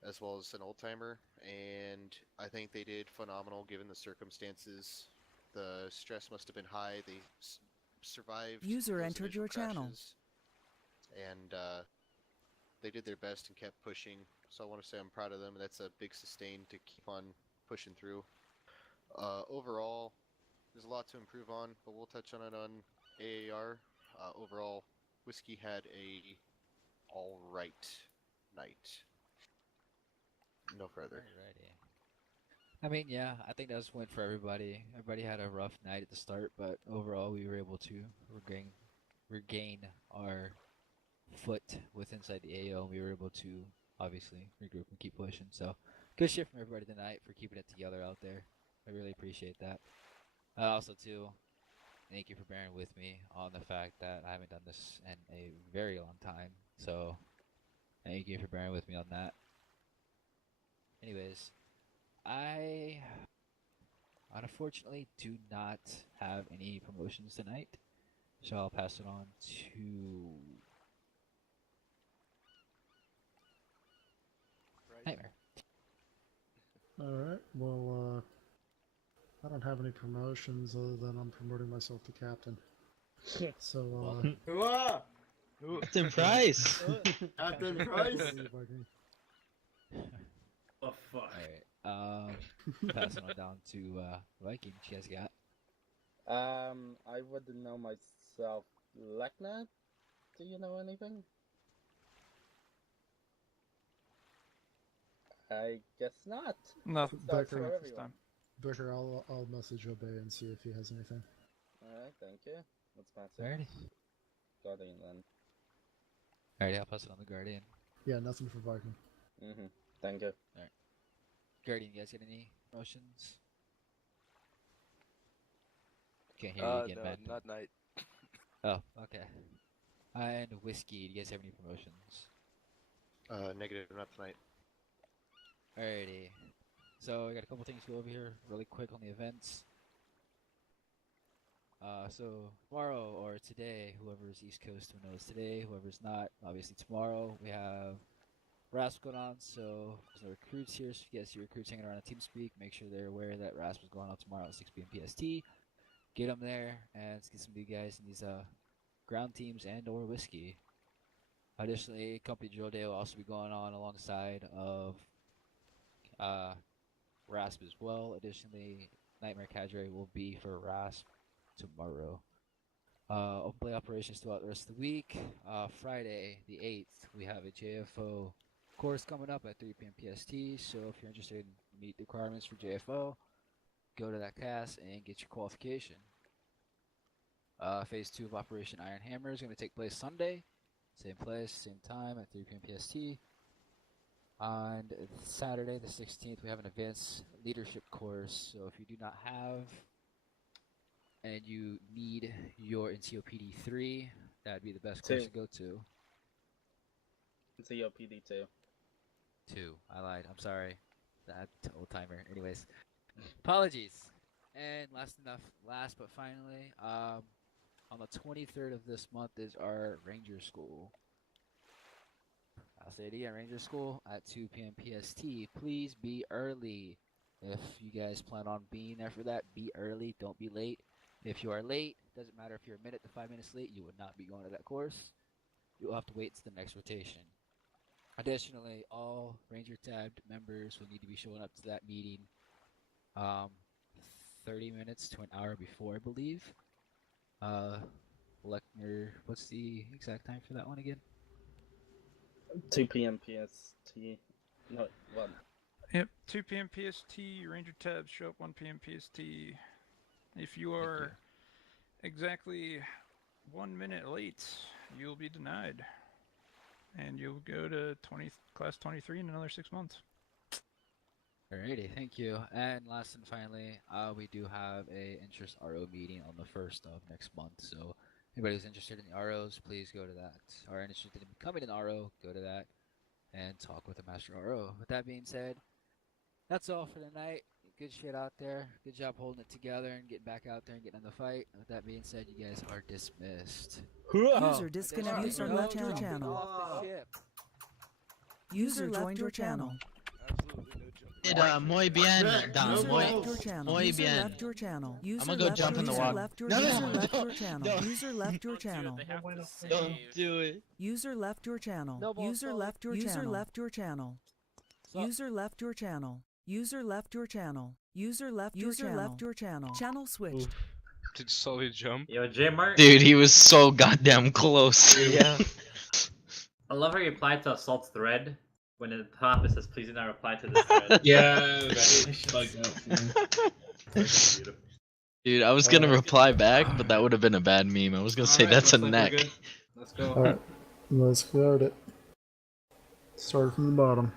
as well as an old-timer, and I think they did phenomenal given the circumstances. The stress must have been high. They survived. User entered your channel. And they did their best and kept pushing, so I want to say I'm proud of them, and that's a big sustain to keep on pushing through. Overall, there's a lot to improve on, but we'll touch on it on AAR. Overall, Whiskey had a alright night. No further. Alrighty. I mean, yeah, I think that was a win for everybody. Everybody had a rough night at the start, but overall we were able to regain our foot with inside the AO, and we were able to obviously regroup and keep pushing. So good shit from everybody tonight for keeping it together out there. I really appreciate that. Also too, thank you for bearing with me on the fact that I haven't done this in a very long time. So thank you for bearing with me on that. Anyways, I unfortunately do not have any promotions tonight, so I'll pass it on to Nightmare. Alright, well, I don't have any promotions other than I'm promoting myself to captain. So, Captain Price! Captain Price! Oh, fuck. Alright, passing on down to Viking, what you guys got? I wouldn't know myself. Lekna, do you know anything? I guess not. No, Sorry Becker for at this everyone. time. Becker, I'll message Obey and see if he has anything. Alright, thank you. Let's pass it. Alrighty. Guardian then. Alrighty, I'll pass it on to Guardian. Yeah, nothing for Viking. Thank you. Alright. Guardian, you guys get any promotions? Can't hear you again, no, man. not night. Oh, okay. And Whiskey, do you guys have any promotions? Negative, not tonight. Alrighty. So I got a couple things to go over here really quick on the events. So tomorrow or today, whoever's East Coast who knows today, whoever's not, obviously tomorrow we have RASP going on. So there's no recruits here. So if you guys see recruits hanging around on TeamSpeak, make sure they're aware that RASP is going on tomorrow at 6 p.m. PST. Get them there and let's get some of you guys in these ground teams and/or whiskey. Additionally, company drill day will also be going on alongside of RASP as well. Additionally, Nightmare Cadre will be for RASP tomorrow. Open play operations throughout the rest of the week. Friday, the 8th, we have a JFO course coming up at 3 p.m. PST. So if you're interested in meet the requirements for JFO, go to that cast and get your qualification. Phase 2 of Operation Iron Hammer is going to take place Sunday. Same place, same time at 3 p.m. PST. On Saturday, the 16th, we have an advanced leadership course. So if you do not have and you need your NCOPD 3, that'd be the best course to go to. NCOPD 2. 2. I lied. I'm sorry. That old timer. Anyways, apologies. And last but finally, on the 23rd of this month is our Ranger School. I'll say it again, Ranger School at 2 p.m. PST. Please be early. If you guys plan on being there for that, be early. Don't be late. If you are late, doesn't matter if you're a minute to 5 minutes late, you would not be going to that course. You'll have to wait to the next rotation. Additionally, all Ranger tabbed members will need to be showing up to that meeting 30 minutes to an hour before, I believe. Lechner, what's the exact time for that one again? 2 p.m. PST. No, 1. Yep, 2 p.m. PST, Ranger tabs show up 1 p.m. PST. If you are exactly 1 minute late, you'll be denied. And you'll go to class 23 in another 6 months. Alrighty, thank you. And last and finally, we do have a interest RO meeting on the 1st of next month. So anybody who's interested in the ROs, please go to that. Or interested in becoming an RO, go to that and talk with the Master RO. With that being said, that's all for tonight. Good shit out there. Good job holding it together and getting back out there and getting in the fight. With that being said, you guys are dismissed. User disconnected. User left your channel. User joined your channel. Muy bien, Dom. Muy User bien. left your channel. I'm gonna go jump in the water. User left your channel. User left your channel. Don't do it. User left your channel. User left your channel. User left your channel. User left your channel. User left your channel. User left your channel. User left your channel. Channel switched. Did Sully jump? Yo, J-Mart. Dude, he was so goddamn close. Yeah. I love how you applied to Assault's thread when at the top it says please do not reply to this thread. Yeah, that's fucked up. Dude, I was gonna reply back, but that would have been a bad meme. I was gonna say that's a neck. Let's go. Alright, let's start it. Start from the bottom.